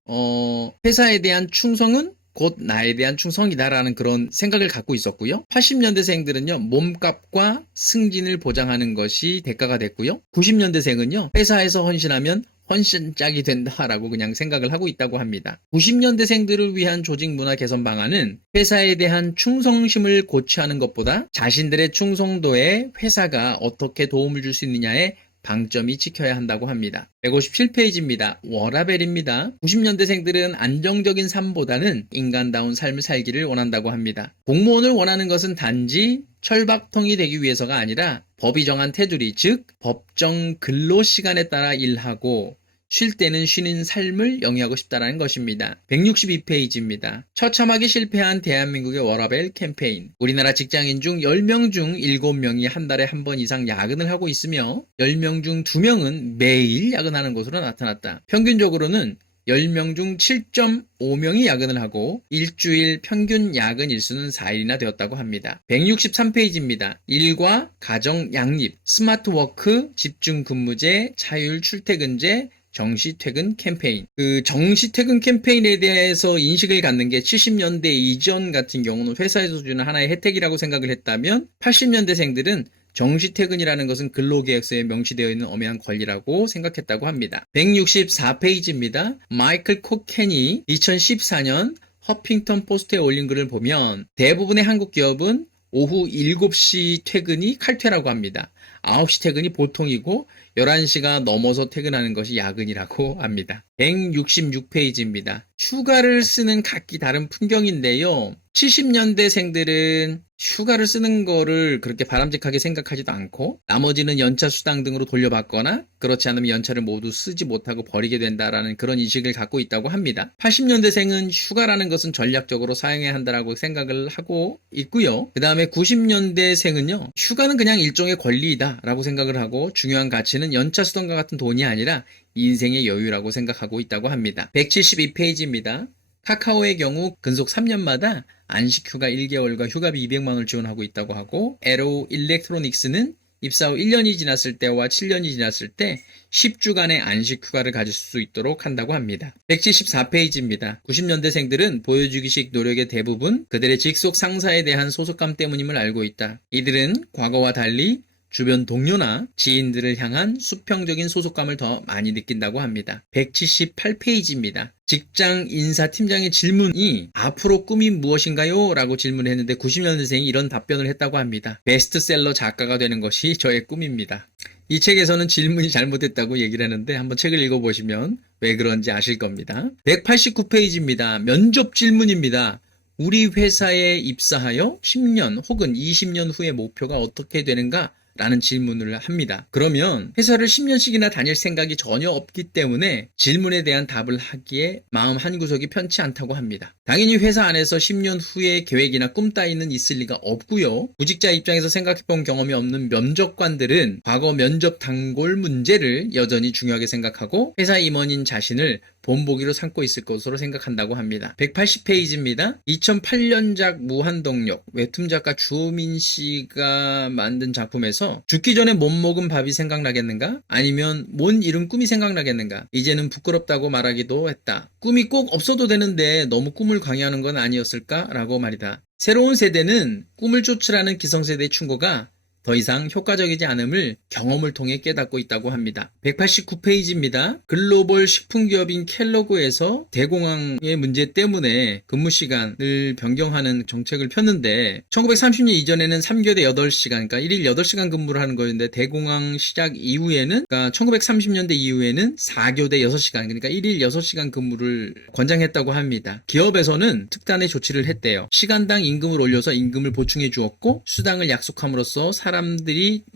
회사에 대한 충성은 곧 나에 대한 충성이다라는 그런 생각을 갖고 있었고요. 80년대생들은요. 몸값과 승진을 보장하는 것이 대가가 됐고요. 90년대생은요. 회사에서 헌신하면 헌신짝이 된다라고 그냥 생각을 하고 있다고 합니다. 90년대생들을 위한 조직 문화 개선 방안은 회사에 대한 충성심을 고취하는 것보다 자신들의 충성도에 회사가 어떻게 도움을 줄 수 있느냐에 방점이 찍혀야 한다고 합니다. 157페이지입니다. 워라벨입니다. 90년대생들은 안정적인 삶보다는 인간다운 삶을 살기를 원한다고 합니다. 공무원을 원하는 것은 단지 철밥통이 되기 위해서가 아니라 법이 정한 테두리, 즉 법정 근로시간에 따라 일하고 쉴 때는 쉬는 삶을 영위하고 싶다는 것입니다. 162페이지입니다. 처참하게 실패한 대한민국의 워라밸 캠페인. 우리나라 직장인 중 10명 중 7명이 한 달에 한 번 이상 야근을 하고 있으며 10명 중 2명은 매일 야근하는 것으로 나타났다. 평균적으로는 10명 중 7.5명이 야근을 하고 일주일 평균 야근 일수는 4일이나 되었다고 합니다. 163페이지입니다. 일과 가정 양립, 스마트워크, 집중근무제, 자율 출퇴근제, 정시퇴근 캠페인. 그 정시퇴근 캠페인에 대해서 인식을 갖는 게 70년대 이전 같은 경우는 회사에서 주는 하나의 혜택이라고 생각을 했다면 80년대생들은 정시퇴근이라는 것은 근로계약서에 명시되어 있는 엄연한 권리라고 생각했다고 합니다. 164페이지입니다. 마이클 코켄이 2014년 허핑턴 포스트에 올린 글을 보면 대부분의 한국 기업은 오후 7시 퇴근이 칼퇴라고 합니다. 9시 퇴근이 보통이고 11시가 넘어서 퇴근하는 것이 야근이라고 합니다. 166페이지입니다. 휴가를 쓰는 각기 다른 풍경인데요. 70년대생들은 휴가를 쓰는 거를 그렇게 바람직하게 생각하지도 않고 나머지는 연차 수당 등으로 돌려받거나 그렇지 않으면 연차를 모두 쓰지 못하고 버리게 된다라는 그런 인식을 갖고 있다고 합니다. 80년대생은 휴가라는 것은 전략적으로 사용해야 한다라고 생각을 하고 있고요. 그 다음에 90년대생은요. 휴가는 그냥 일종의 권리이다 라고 생각을 하고 중요한 가치는 연차 수당과 같은 돈이 아니라 인생의 여유라고 생각하고 있다고 합니다. 172페이지입니다. 카카오의 경우 근속 3년마다 안식휴가 1개월과 휴가비 200만 원을 지원하고 있다고 하고 에로 일렉트로닉스는 입사 후 1년이 지났을 때와 7년이 지났을 때 10주간의 안식 휴가를 가질 수 있도록 한다고 합니다. 174페이지입니다. 90년대생들은 보여주기식 노력의 대부분 그들의 직속 상사에 대한 소속감 때문임을 알고 있다. 이들은 과거와 달리 주변 동료나 지인들을 향한 수평적인 소속감을 더 많이 느낀다고 합니다. 178페이지입니다. 직장 인사팀장의 질문이 앞으로 꿈이 무엇인가요? 라고 질문했는데 90년대생이 이런 답변을 했다고 합니다. 베스트셀러 작가가 되는 것이 저의 꿈입니다. 이 책에서는 질문이 잘못됐다고 얘기를 하는데 한번 책을 읽어보시면 왜 그런지 아실 겁니다. 189페이지입니다. 면접 질문입니다. 우리 회사에 입사하여 10년 혹은 20년 후의 목표가 어떻게 되는가? 라는 질문을 합니다. 그러면 회사를 10년씩이나 다닐 생각이 전혀 없기 때문에 질문에 대한 답을 하기에 마음 한구석이 편치 않다고 합니다. 당연히 회사 안에서 10년 후의 계획이나 꿈 따위는 있을 리가 없고요. 구직자 입장에서 생각해본 경험이 없는 면접관들은 과거 면접 단골 문제를 여전히 중요하게 생각하고 회사 임원인 자신을 본보기로 삼고 있을 것으로 생각한다고 합니다. 180페이지입니다. 2008년작 무한동력 웹툰 작가 주호민 씨가 만든 작품에서 죽기 전에 못 먹은 밥이 생각나겠는가? 아니면 못 이룬 꿈이 생각나겠는가? 이제는 부끄럽다고 말하기도 했다. 꿈이 꼭 없어도 되는데 너무 꿈을 강요하는 건 아니었을까? 라고 말이다. 새로운 세대는 꿈을 쫓으라는 기성세대의 충고가 더 이상 효과적이지 않음을 경험을 통해 깨닫고 있다고 합니다. 189페이지입니다. 글로벌 식품기업인 켈로그에서 대공황의 문제 때문에 근무 시간을 변경하는 정책을 폈는데 1930년 이전에는 3교대 8시간, 그러니까 1일 8시간 근무를 하는 거였는데 대공황 시작 이후에는, 그러니까 1930년대 이후에는 4교대 6시간, 그러니까 1일 6시간 근무를 권장했다고 합니다. 기업에서는 특단의 조치를 했대요. 시간당 임금을 올려서 임금을 보충해 주었고 수당을 약속함으로써 사람들이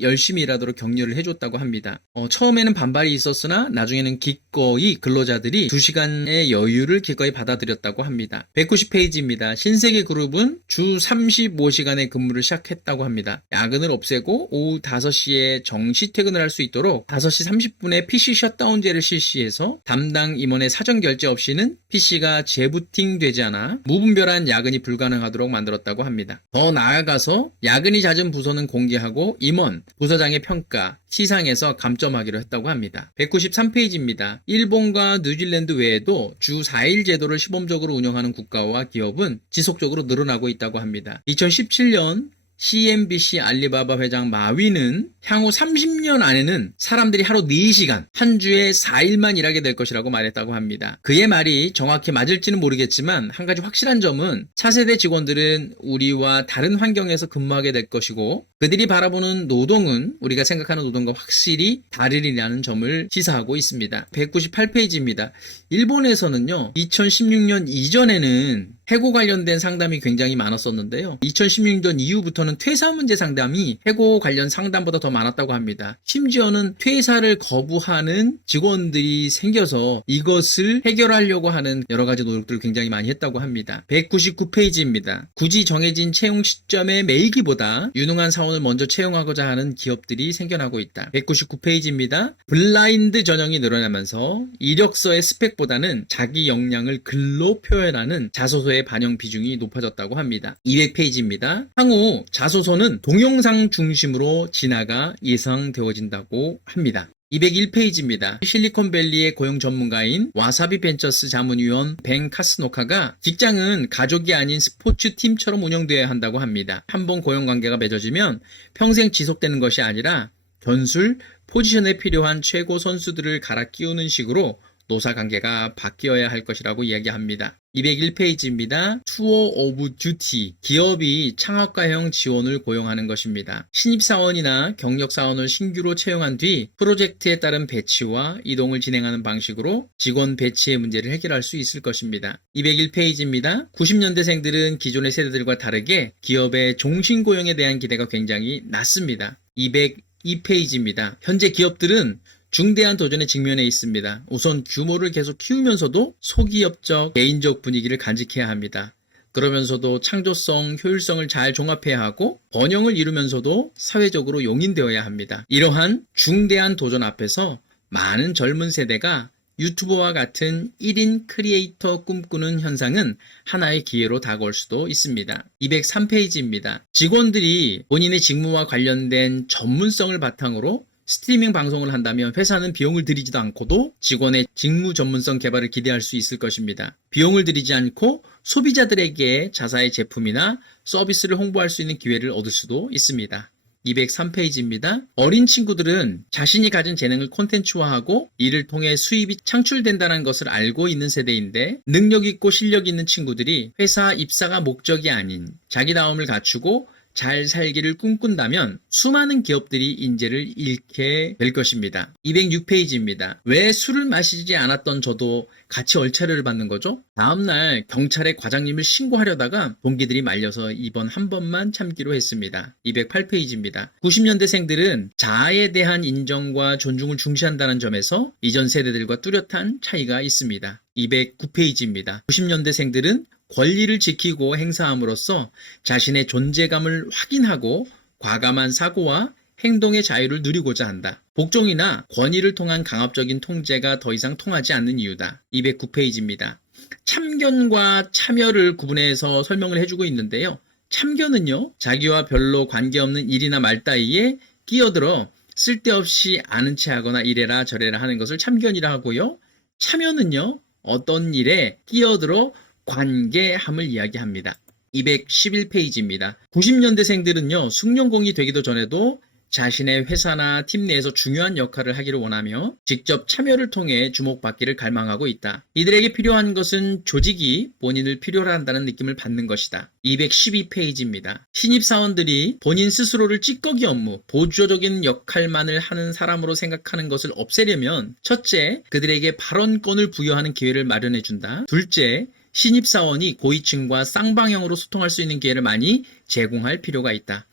열심히 일하도록 격려를 해줬다고 합니다. 처음에는 반발이 있었으나 나중에는 기꺼이 근로자들이 2시간의 여유를 기꺼이 받아들였다고 합니다. 190페이지입니다. 신세계 그룹은 주 35시간의 근무를 시작했다고 합니다. 야근을 없애고 오후 5시에 정시 퇴근을 할 수 있도록 5시 30분에 PC 셧다운제를 실시해서 담당 임원의 사전 결제 없이는 PC가 재부팅되지 않아 무분별한 야근이 불가능하도록 만들었다고 합니다. 더 나아가서 야근이 잦은 부서는 공개하고 임원, 부서장의 평가, 시상에서 감점하기로 했다고 합니다. 193페이지입니다. 일본과 뉴질랜드 외에도 주 4일 제도를 시범적으로 운영하는 국가와 기업은 지속적으로 늘어나고 있다고 합니다. 2017년 CNBC 알리바바 회장 마위는 향후 30년 안에는 사람들이 하루 4시간, 한 주에 4일만 일하게 될 것이라고 말했다고 합니다. 그의 말이 정확히 맞을지는 모르겠지만 한 가지 확실한 점은 차세대 직원들은 우리와 다른 환경에서 근무하게 될 것이고 그들이 바라보는 노동은 우리가 생각하는 노동과 확실히 다르리라는 점을 시사하고 있습니다. 198페이지입니다. 일본에서는요, 2016년 이전에는 해고 관련된 상담이 굉장히 많았었는데요. 2016년 이후부터는 퇴사 문제 상담이 해고 관련 상담보다 더 많았다고 합니다. 심지어는 퇴사를 거부하는 직원들이 생겨서 이것을 해결하려고 하는 여러 가지 노력들을 굉장히 많이 했다고 합니다. 199페이지입니다. 굳이 정해진 채용 시점에 매이기보다 유능한 사원을 먼저 채용하고자 하는 기업들이 생겨나고 있다. 199페이지입니다. 블라인드 전형이 늘어나면서 이력서의 스펙보다는 자기 역량을 글로 표현하는 자소서의 반영 비중이 높아졌다고 합니다. 200페이지입니다. 향후 자소서는 동영상 중심으로 진화가 예상되어진다고 합니다. 201페이지입니다. 실리콘밸리의 고용 전문가인 와사비 벤처스 자문위원 벤 카스노카가 직장은 가족이 아닌 스포츠팀처럼 운영되어야 한다고 합니다. 한 번 고용관계가 맺어지면 평생 지속되는 것이 아니라 견술, 포지션에 필요한 최고 선수들을 갈아 끼우는 식으로 노사관계가 바뀌어야 할 것이라고 이야기합니다. 201페이지입니다. 투어 오브 듀티, 기업이 창업가형 지원을 고용하는 것입니다. 신입사원이나 경력사원을 신규로 채용한 뒤 프로젝트에 따른 배치와 이동을 진행하는 방식으로 직원 배치의 문제를 해결할 수 있을 것입니다. 201페이지입니다. 90년대생들은 기존의 세대들과 다르게 기업의 종신고용에 대한 기대가 굉장히 낮습니다. 202페이지입니다. 현재 기업들은 중대한 도전에 직면해 있습니다. 우선 규모를 계속 키우면서도 소기업적, 개인적 분위기를 간직해야 합니다. 그러면서도 창조성, 효율성을 잘 종합해야 하고 번영을 이루면서도 사회적으로 용인되어야 합니다. 이러한 중대한 도전 앞에서 많은 젊은 세대가 유튜버와 같은 1인 크리에이터 꿈꾸는 현상은 하나의 기회로 다가올 수도 있습니다. 203페이지입니다. 직원들이 본인의 직무와 관련된 전문성을 바탕으로 스트리밍 방송을 한다면 회사는 비용을 들이지도 않고도 직원의 직무 전문성 개발을 기대할 수 있을 것입니다. 비용을 들이지 않고 소비자들에게 자사의 제품이나 서비스를 홍보할 수 있는 기회를 얻을 수도 있습니다. 203페이지입니다. 어린 친구들은 자신이 가진 재능을 콘텐츠화하고 이를 통해 수입이 창출된다는 것을 알고 있는 세대인데, 능력 있고 실력 있는 친구들이 회사 입사가 목적이 아닌 자기다움을 갖추고 잘 살기를 꿈꾼다면 수많은 기업들이 인재를 잃게 될 것입니다. 206페이지입니다. 왜 술을 마시지 않았던 저도 같이 얼차려를 받는 거죠? 다음날 경찰에 과장님을 신고하려다가 동기들이 말려서 이번 한 번만 참기로 했습니다. 208페이지입니다. 90년대생들은 자아에 대한 인정과 존중을 중시한다는 점에서 이전 세대들과 뚜렷한 차이가 있습니다. 209페이지입니다. 90년대생들은 권리를 지키고 행사함으로써 자신의 존재감을 확인하고 과감한 사고와 행동의 자유를 누리고자 한다. 복종이나 권위를 통한 강압적인 통제가 더 이상 통하지 않는 이유다. 209페이지입니다. 참견과 참여를 구분해서 설명을 해주고 있는데요. 참견은요, 자기와 별로 관계없는 일이나 말 따위에 끼어들어 쓸데없이 아는 체 하거나 이래라 저래라 하는 것을 참견이라 하고요. 참여는요, 어떤 일에 끼어들어 관계함을 이야기합니다. 211페이지입니다. 90년대생들은요, 숙련공이 되기도 전에도 자신의 회사나 팀 내에서 중요한 역할을 하기를 원하며 직접 참여를 통해 주목받기를 갈망하고 있다. 이들에게 필요한 것은 조직이 본인을 필요로 한다는 느낌을 받는 것이다. 212페이지입니다. 신입사원들이 본인 스스로를 찌꺼기 업무, 보조적인 역할만을 하는 사람으로 생각하는 것을 없애려면, 첫째, 그들에게 발언권을 부여하는 기회를 마련해준다. 둘째, 신입사원이 고위층과 쌍방향으로 소통할 수 있는 기회를 많이 제공할 필요가 있다.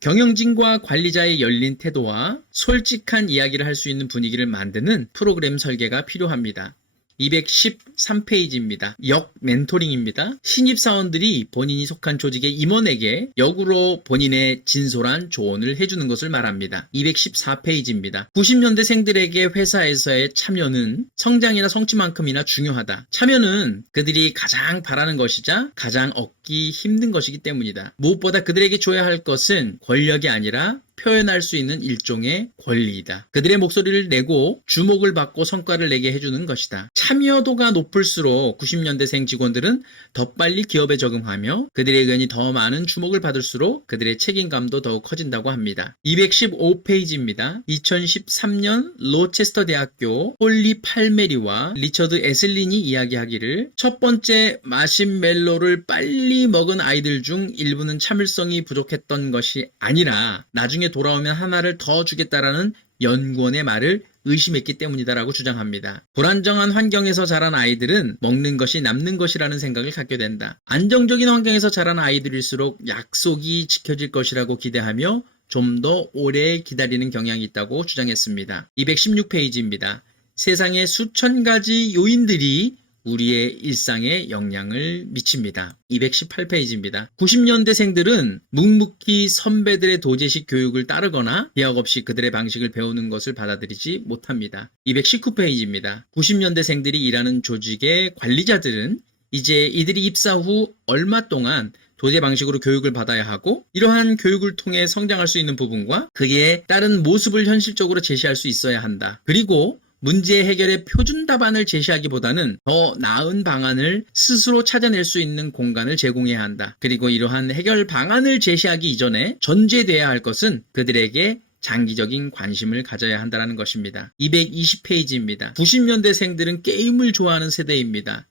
경영진과 관리자의 열린 태도와 솔직한 이야기를 할 수 있는 분위기를 만드는 프로그램 설계가 필요합니다. 213페이지입니다. 역 멘토링입니다. 신입사원들이 본인이 속한 조직의 임원에게 역으로 본인의 진솔한 조언을 해주는 것을 말합니다. 214페이지입니다. 90년대생들에게 회사에서의 참여는 성장이나 성취만큼이나 중요하다. 참여는 그들이 가장 바라는 것이자 가장 얻기 힘든 것이기 때문이다. 무엇보다 그들에게 줘야 할 것은 권력이 아니라 표현할 수 있는 일종의 권리이다. 그들의 목소리를 내고 주목을 받고 성과를 내게 해주는 것이다. 참여도가 높을수록 90년대생 직원들은 더 빨리 기업에 적응하며 그들의 의견이 더 많은 주목을 받을수록 그들의 책임감도 더욱 커진다고 합니다. 215페이지입니다. 2013년 로체스터 대학교 홀리 팔메리와 리처드 에슬린이 이야기하기를, 첫 번째 마시멜로를 빨리 먹은 아이들 중 일부는 참을성이 부족했던 것이 아니라 나중에 돌아오면 하나를 더 주겠다라는 연구원의 말을 의심했기 때문이다라고 주장합니다. 불안정한 환경에서 자란 아이들은 먹는 것이 남는 것이라는 생각을 갖게 된다. 안정적인 환경에서 자란 아이들일수록 약속이 지켜질 것이라고 기대하며 좀 더 오래 기다리는 경향이 있다고 주장했습니다. 216페이지입니다. 세상에 수천 가지 요인들이 우리의 일상에 영향을 미칩니다. 218페이지입니다. 90년대생들은 묵묵히 선배들의 도제식 교육을 따르거나 제약 없이 그들의 방식을 배우는 것을 받아들이지 못합니다. 219페이지입니다. 90년대생들이 일하는 조직의 관리자들은 이제 이들이 입사 후 얼마 동안 도제 방식으로 교육을 받아야 하고, 이러한 교육을 통해 성장할 수 있는 부분과 그에 따른 모습을 현실적으로 제시할 수 있어야 한다. 그리고 문제 해결의 표준 답안을 제시하기보다는 더 나은 방안을 스스로 찾아낼 수 있는 공간을 제공해야 한다. 그리고 이러한 해결 방안을 제시하기 이전에 전제돼야 할 것은 그들에게 장기적인 관심을 가져야 한다는 것입니다. 220페이지입니다. 90년대생들은 게임을 좋아하는 세대입니다.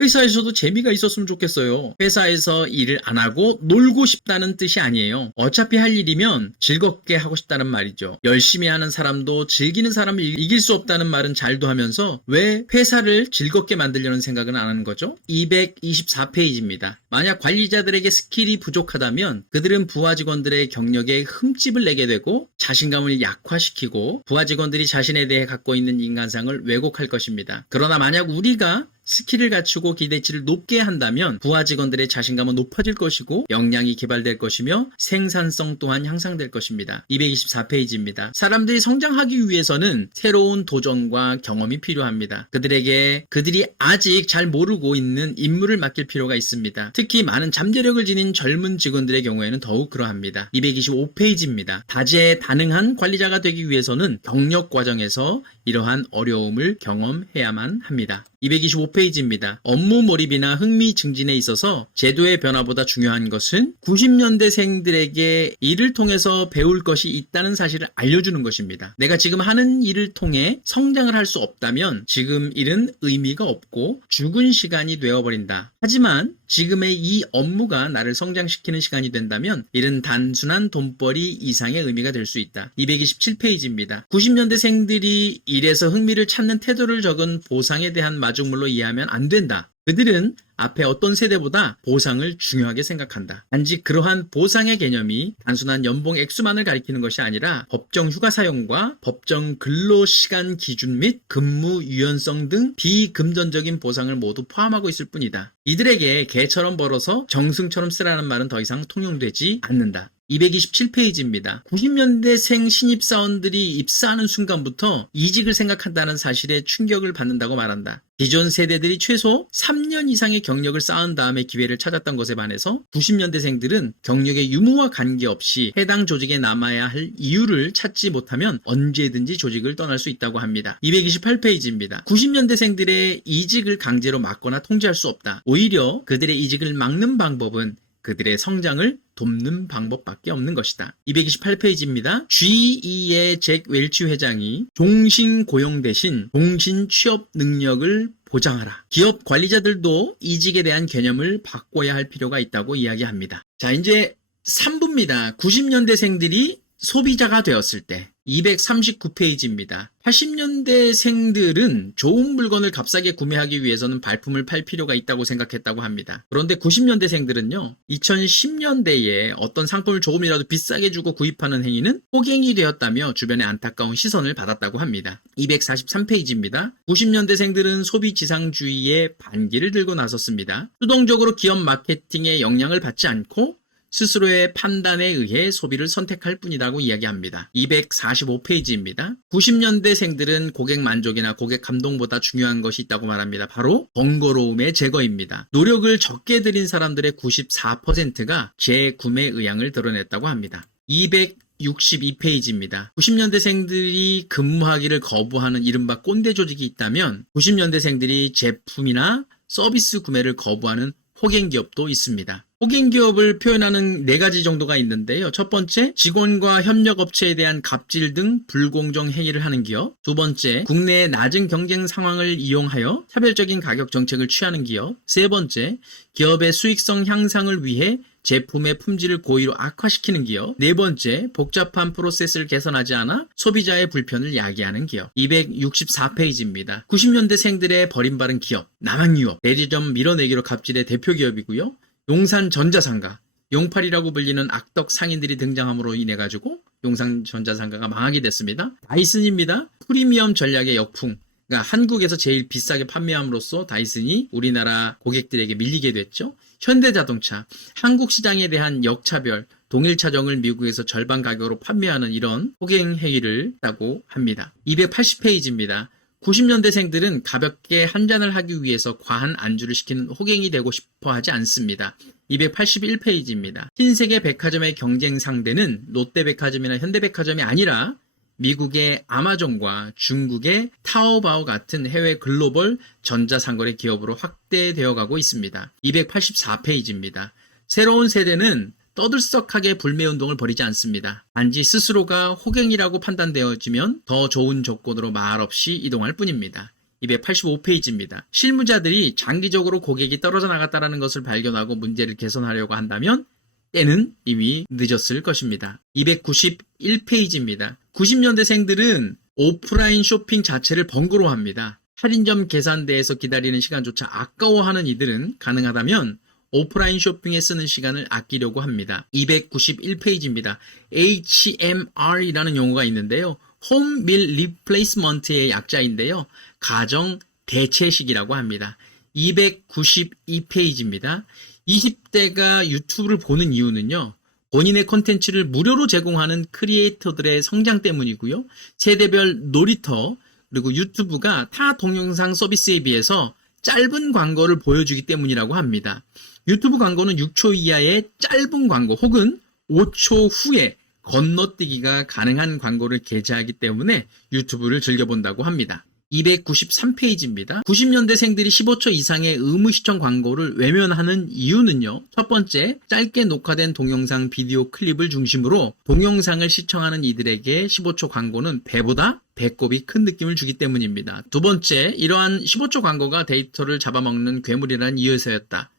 회사에서도 재미가 있었으면 좋겠어요. 회사에서 일을 안 하고 놀고 싶다는 뜻이 아니에요. 어차피 할 일이면 즐겁게 하고 싶다는 말이죠. 열심히 하는 사람도 즐기는 사람을 이길 수 없다는 말은 잘도 하면서 왜 회사를 즐겁게 만들려는 생각은 안 하는 거죠? 224페이지입니다. 만약 관리자들에게 스킬이 부족하다면 그들은 부하 직원들의 경력에 흠집을 내게 되고 자신감을 약화시키고 부하 직원들이 자신에 대해 갖고 있는 인간상을 왜곡할 것입니다. 그러나 만약 우리가 스킬을 갖추고 기대치를 높게 한다면 부하 직원들의 자신감은 높아질 것이고 역량이 개발될 것이며 생산성 또한 향상될 것입니다. 224페이지입니다. 사람들이 성장하기 위해서는 새로운 도전과 경험이 필요합니다. 그들이 아직 잘 모르고 있는 임무를 맡길 필요가 있습니다. 특히 많은 잠재력을 지닌 젊은 직원들의 경우에는 더욱 그러합니다. 225페이지입니다. 다재다능한 관리자가 되기 위해서는 경력 과정에서 이러한 어려움을 경험해야만 합니다. 225페이지입니다. 업무 몰입이나 흥미 증진에 있어서 제도의 변화보다 중요한 것은 90년대생들에게 이를 통해서 배울 것이 있다는 사실을 알려주는 것입니다. 내가 지금 하는 일을 통해 성장을 할 수 없다면 지금 일은 의미가 없고 죽은 시간이 되어버린다. 하지만 지금의 이 업무가 나를 성장시키는 시간이 된다면 일은 단순한 돈벌이 이상의 의미가 될 수 있다. 227페이지입니다. 90년대생들이 일에서 흥미를 찾는 태도를 적은 보상에 대한 마중물로 이해하면 안 된다. 그들은 앞에 어떤 세대보다 보상을 중요하게 생각한다. 단지 그러한 보상의 개념이 단순한 연봉 액수만을 가리키는 것이 아니라 법정 휴가 사용과 법정 근로시간 기준 및 근무 유연성 등 비금전적인 보상을 모두 포함하고 있을 뿐이다. 이들에게 개처럼 벌어서 정승처럼 쓰라는 말은 더 이상 통용되지 않는다. 227페이지입니다. 90년대생 신입사원들이 입사하는 순간부터 이직을 생각한다는 사실에 충격을 받는다고 말한다. 기존 세대들이 최소 3년 이상의 경력을 쌓은 다음에 기회를 찾았던 것에 반해서 90년대생들은 경력의 유무와 관계없이 해당 조직에 남아야 할 이유를 찾지 못하면 언제든지 조직을 떠날 수 있다고 합니다. 228페이지입니다. 90년대생들의 이직을 강제로 막거나 통제할 수 없다. 오히려 그들의 이직을 막는 방법은 그들의 성장을 돕는 방법밖에 없는 것이다. 228페이지입니다. GE의 잭 웰치 회장이 종신 고용 대신 종신 취업 능력을 보장하라. 기업 관리자들도 이직에 대한 개념을 바꿔야 할 필요가 있다고 이야기합니다. 자, 이제 3부입니다. 90년대생들이 소비자가 되었을 때 239페이지입니다. 80년대생들은 좋은 물건을 값싸게 구매하기 위해서는 발품을 팔 필요가 있다고 생각했다고 합니다. 그런데 90년대생들은요, 2010년대에 어떤 상품을 조금이라도 비싸게 주고 구입하는 행위는 호갱이 되었다며 주변의 안타까운 시선을 받았다고 합니다. 243페이지입니다. 90년대생들은 소비지상주의의 반기를 들고 나섰습니다. 수동적으로 기업 마케팅의 영향을 받지 않고 스스로의 판단에 의해 소비를 선택할 뿐이라고 이야기합니다. 245페이지입니다. 90년대생들은 고객 만족이나 고객 감동보다 중요한 것이 있다고 말합니다. 바로 번거로움의 제거입니다. 노력을 적게 들인 사람들의 94%가 재구매 의향을 드러냈다고 합니다. 262페이지입니다. 90년대생들이 근무하기를 거부하는 이른바 꼰대 조직이 있다면 90년대생들이 제품이나 서비스 구매를 거부하는 호갱기업도 있습니다. 호갱기업을 표현하는 4가지 정도가 있는데요. 첫 번째, 직원과 협력업체에 대한 갑질 등 불공정 행위를 하는 기업. 두 번째, 국내의 낮은 경쟁 상황을 이용하여 차별적인 가격 정책을 취하는 기업. 세 번째, 기업의 수익성 향상을 위해 제품의 품질을 고의로 악화시키는 기업. 네 번째, 복잡한 프로세스를 개선하지 않아 소비자의 불편을 야기하는 기업. 264페이지입니다. 90년대생들의 버림받은 기업, 남한유업, 대리점 밀어내기로 갑질의 대표 기업이고요. 용산전자상가, 용팔이라고 불리는 악덕 상인들이 등장함으로 인해 가지고 용산전자상가가 망하게 됐습니다. 다이슨입니다. 프리미엄 전략의 역풍. 그러니까 한국에서 제일 비싸게 판매함으로써 다이슨이 우리나라 고객들에게 밀리게 됐죠. 현대자동차, 한국 시장에 대한 역차별, 동일차종을 미국에서 절반 가격으로 판매하는 이런 호갱 행위를 했다고 합니다. 280페이지입니다. 90년대생들은 가볍게 한잔을 하기 위해서 과한 안주를 시키는 호갱이 되고 싶어 하지 않습니다. 281페이지입니다. 신세계 백화점의 경쟁 상대는 롯데백화점이나 현대백화점이 아니라 미국의 아마존과 중국의 타오바오 같은 해외 글로벌 전자상거래 기업으로 확대되어 가고 있습니다. 284페이지입니다. 새로운 세대는 떠들썩하게 불매운동을 벌이지 않습니다. 단지 스스로가 호갱이라고 판단되어지면 더 좋은 조건으로 말없이 이동할 뿐입니다. 285페이지입니다. 실무자들이 장기적으로 고객이 떨어져 나갔다는 것을 발견하고 문제를 개선하려고 한다면 때는 이미 늦었을 것입니다. 291페이지입니다. 90년대생들은 오프라인 쇼핑 자체를 번거로워합니다. 할인점 계산대에서 기다리는 시간조차 아까워하는 이들은 가능하다면 오프라인 쇼핑에 쓰는 시간을 아끼려고 합니다. 291페이지입니다. HMR이라는 용어가 있는데요. Home Meal Replacement의 약자인데요. 가정 대체식이라고 합니다. 292페이지입니다. 20대가 유튜브를 보는 이유는요. 본인의 콘텐츠를 무료로 제공하는 크리에이터들의 성장 때문이고요. 세대별 놀이터 그리고 유튜브가 타 동영상 서비스에 비해서 짧은 광고를 보여주기 때문이라고 합니다. 유튜브 광고는 6초 이하의 짧은 광고 혹은 5초 후에 건너뛰기가 가능한 광고를 게재하기 때문에 유튜브를 즐겨본다고 합니다. 293페이지입니다. 90년대생들이 15초 이상의 의무시청 광고를 외면하는 이유는요. 첫 번째, 짧게 녹화된 동영상 비디오 클립을 중심으로 동영상을 시청하는 이들에게 15초 광고는 배보다 배꼽이 큰 느낌을 주기 때문입니다. 두 번째, 이러한 15초 광고가 데이터를 잡아먹는 괴물이라는 이유에서였다.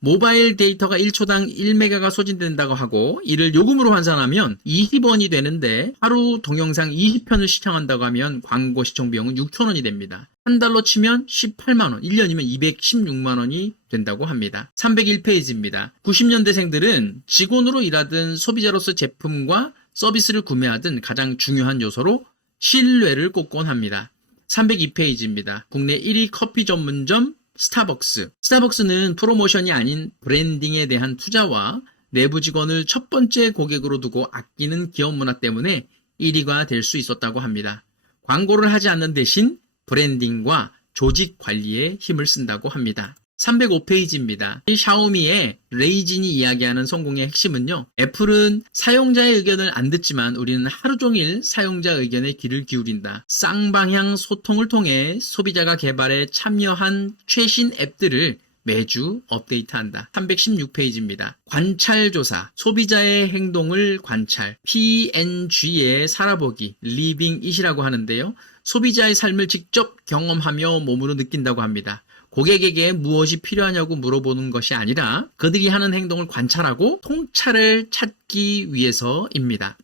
모바일 데이터가 1초당 1메가가 소진된다고 하고 이를 요금으로 환산하면 20원이 되는데 하루 동영상 20편을 시청한다고 하면 광고 시청 비용은 6,000원이 됩니다. 한 달로 치면 18만원, 1년이면 216만원이 된다고 합니다. 301페이지입니다. 90년대생들은 직원으로 일하든 소비자로서 제품과 서비스를 구매하든 가장 중요한 요소로 신뢰를 꼽곤 합니다. 302페이지입니다. 국내 1위 커피 전문점 스타벅스. 스타벅스는 프로모션이 아닌 브랜딩에 대한 투자와 내부 직원을 첫 번째 고객으로 두고 아끼는 기업 문화 때문에 1위가 될 수 있었다고 합니다. 광고를 하지 않는 대신 브랜딩과 조직 관리에 힘을 쓴다고 합니다. 305페이지입니다. 샤오미의 레이진이 이야기하는 성공의 핵심은요. 애플은 사용자의 의견을 안 듣지만 우리는 하루 종일 사용자 의견에 귀를 기울인다. 쌍방향 소통을 통해 소비자가 개발에 참여한 최신 앱들을 매주 업데이트한다. 316페이지입니다. 관찰조사, 소비자의 행동을 관찰, PNG의 살아보기, Living It이라고 하는데요. 소비자의 삶을 직접 경험하며 몸으로 느낀다고 합니다. 고객에게 무엇이 필요하냐고 물어보는 것이 아니라 그들이 하는 행동을 관찰하고 통찰을 찾기 위해서입니다.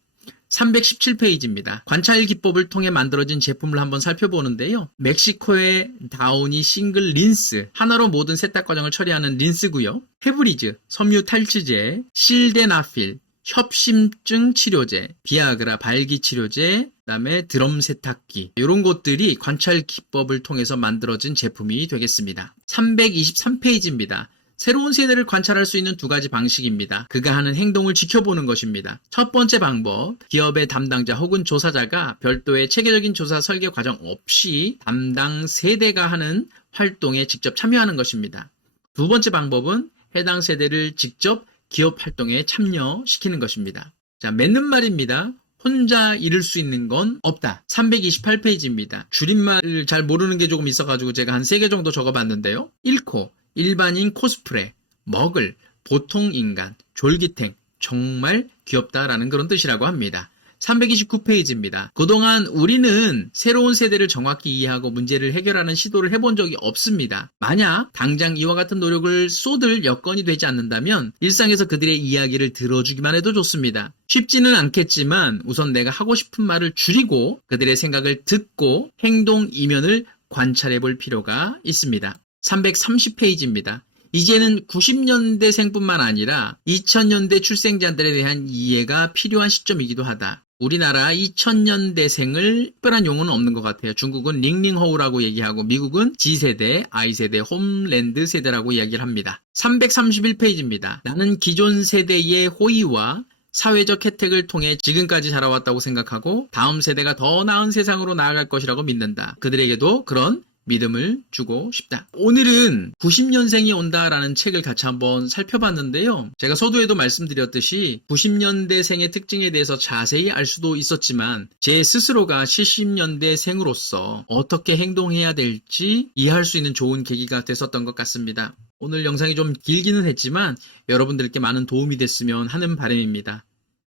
317페이지입니다. 관찰 기법을 통해 만들어진 제품을 한번 살펴보는데요. 멕시코의 다우니 싱글 린스, 하나로 모든 세탁 과정을 처리하는 린스고요. 페브리즈, 섬유 탈취제, 실데나필, 협심증 치료제, 비아그라 발기 치료제, 그다음에 드럼 세탁기 이런 것들이 관찰 기법을 통해서 만들어진 제품이 되겠습니다. 323페이지입니다. 새로운 세대를 관찰할 수 있는 두 가지 방식입니다. 그가 하는 행동을 지켜보는 것입니다. 첫 번째 방법, 기업의 담당자 혹은 조사자가 별도의 체계적인 조사 설계 과정 없이 담당 세대가 하는 활동에 직접 참여하는 것입니다. 두 번째 방법은 해당 세대를 직접 기업 활동에 참여시키는 것입니다. 자, 맞는 말입니다. 혼자 이룰 수 있는 건 없다. 328페이지입니다. 줄임말을 잘 모르는 게 조금 있어가지고 제가 한 3개 정도 적어봤는데요. 1코, 일반인 코스프레, 먹을, 보통 인간, 졸기탱, 정말 귀엽다라는 그런 뜻이라고 합니다. 329페이지입니다. 그동안 우리는 새로운 세대를 정확히 이해하고 문제를 해결하는 시도를 해본 적이 없습니다. 만약 당장 이와 같은 노력을 쏟을 여건이 되지 않는다면 일상에서 그들의 이야기를 들어주기만 해도 좋습니다. 쉽지는 않겠지만 우선 내가 하고 싶은 말을 줄이고 그들의 생각을 듣고 행동 이면을 관찰해 볼 필요가 있습니다. 330페이지입니다. 이제는 90년대생뿐만 아니라 2000년대 출생자들에 대한 이해가 필요한 시점이기도 하다. 우리나라 2000년대생을 특별한 용어는 없는 것 같아요. 중국은 링링호우라고 얘기하고 미국은 G세대, I세대, 홈랜드 세대라고 이야기를 합니다. 331페이지입니다. 나는 기존 세대의 호의와 사회적 혜택을 통해 지금까지 자라왔다고 생각하고 다음 세대가 더 나은 세상으로 나아갈 것이라고 믿는다. 그들에게도 그런 믿음을 주고 싶다. 오늘은 90년생이 온다라는 책을 같이 한번 살펴봤는데요. 제가 서두에도 말씀드렸듯이 90년대생의 특징에 대해서 자세히 알 수도 있었지만 제 스스로가 70년대생으로서 어떻게 행동해야 될지 이해할 수 있는 좋은 계기가 됐었던 것 같습니다. 오늘 영상이 좀 길기는 했지만 여러분들께 많은 도움이 됐으면 하는 바람입니다.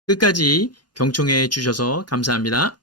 끝까지 경청해 주셔서 감사합니다.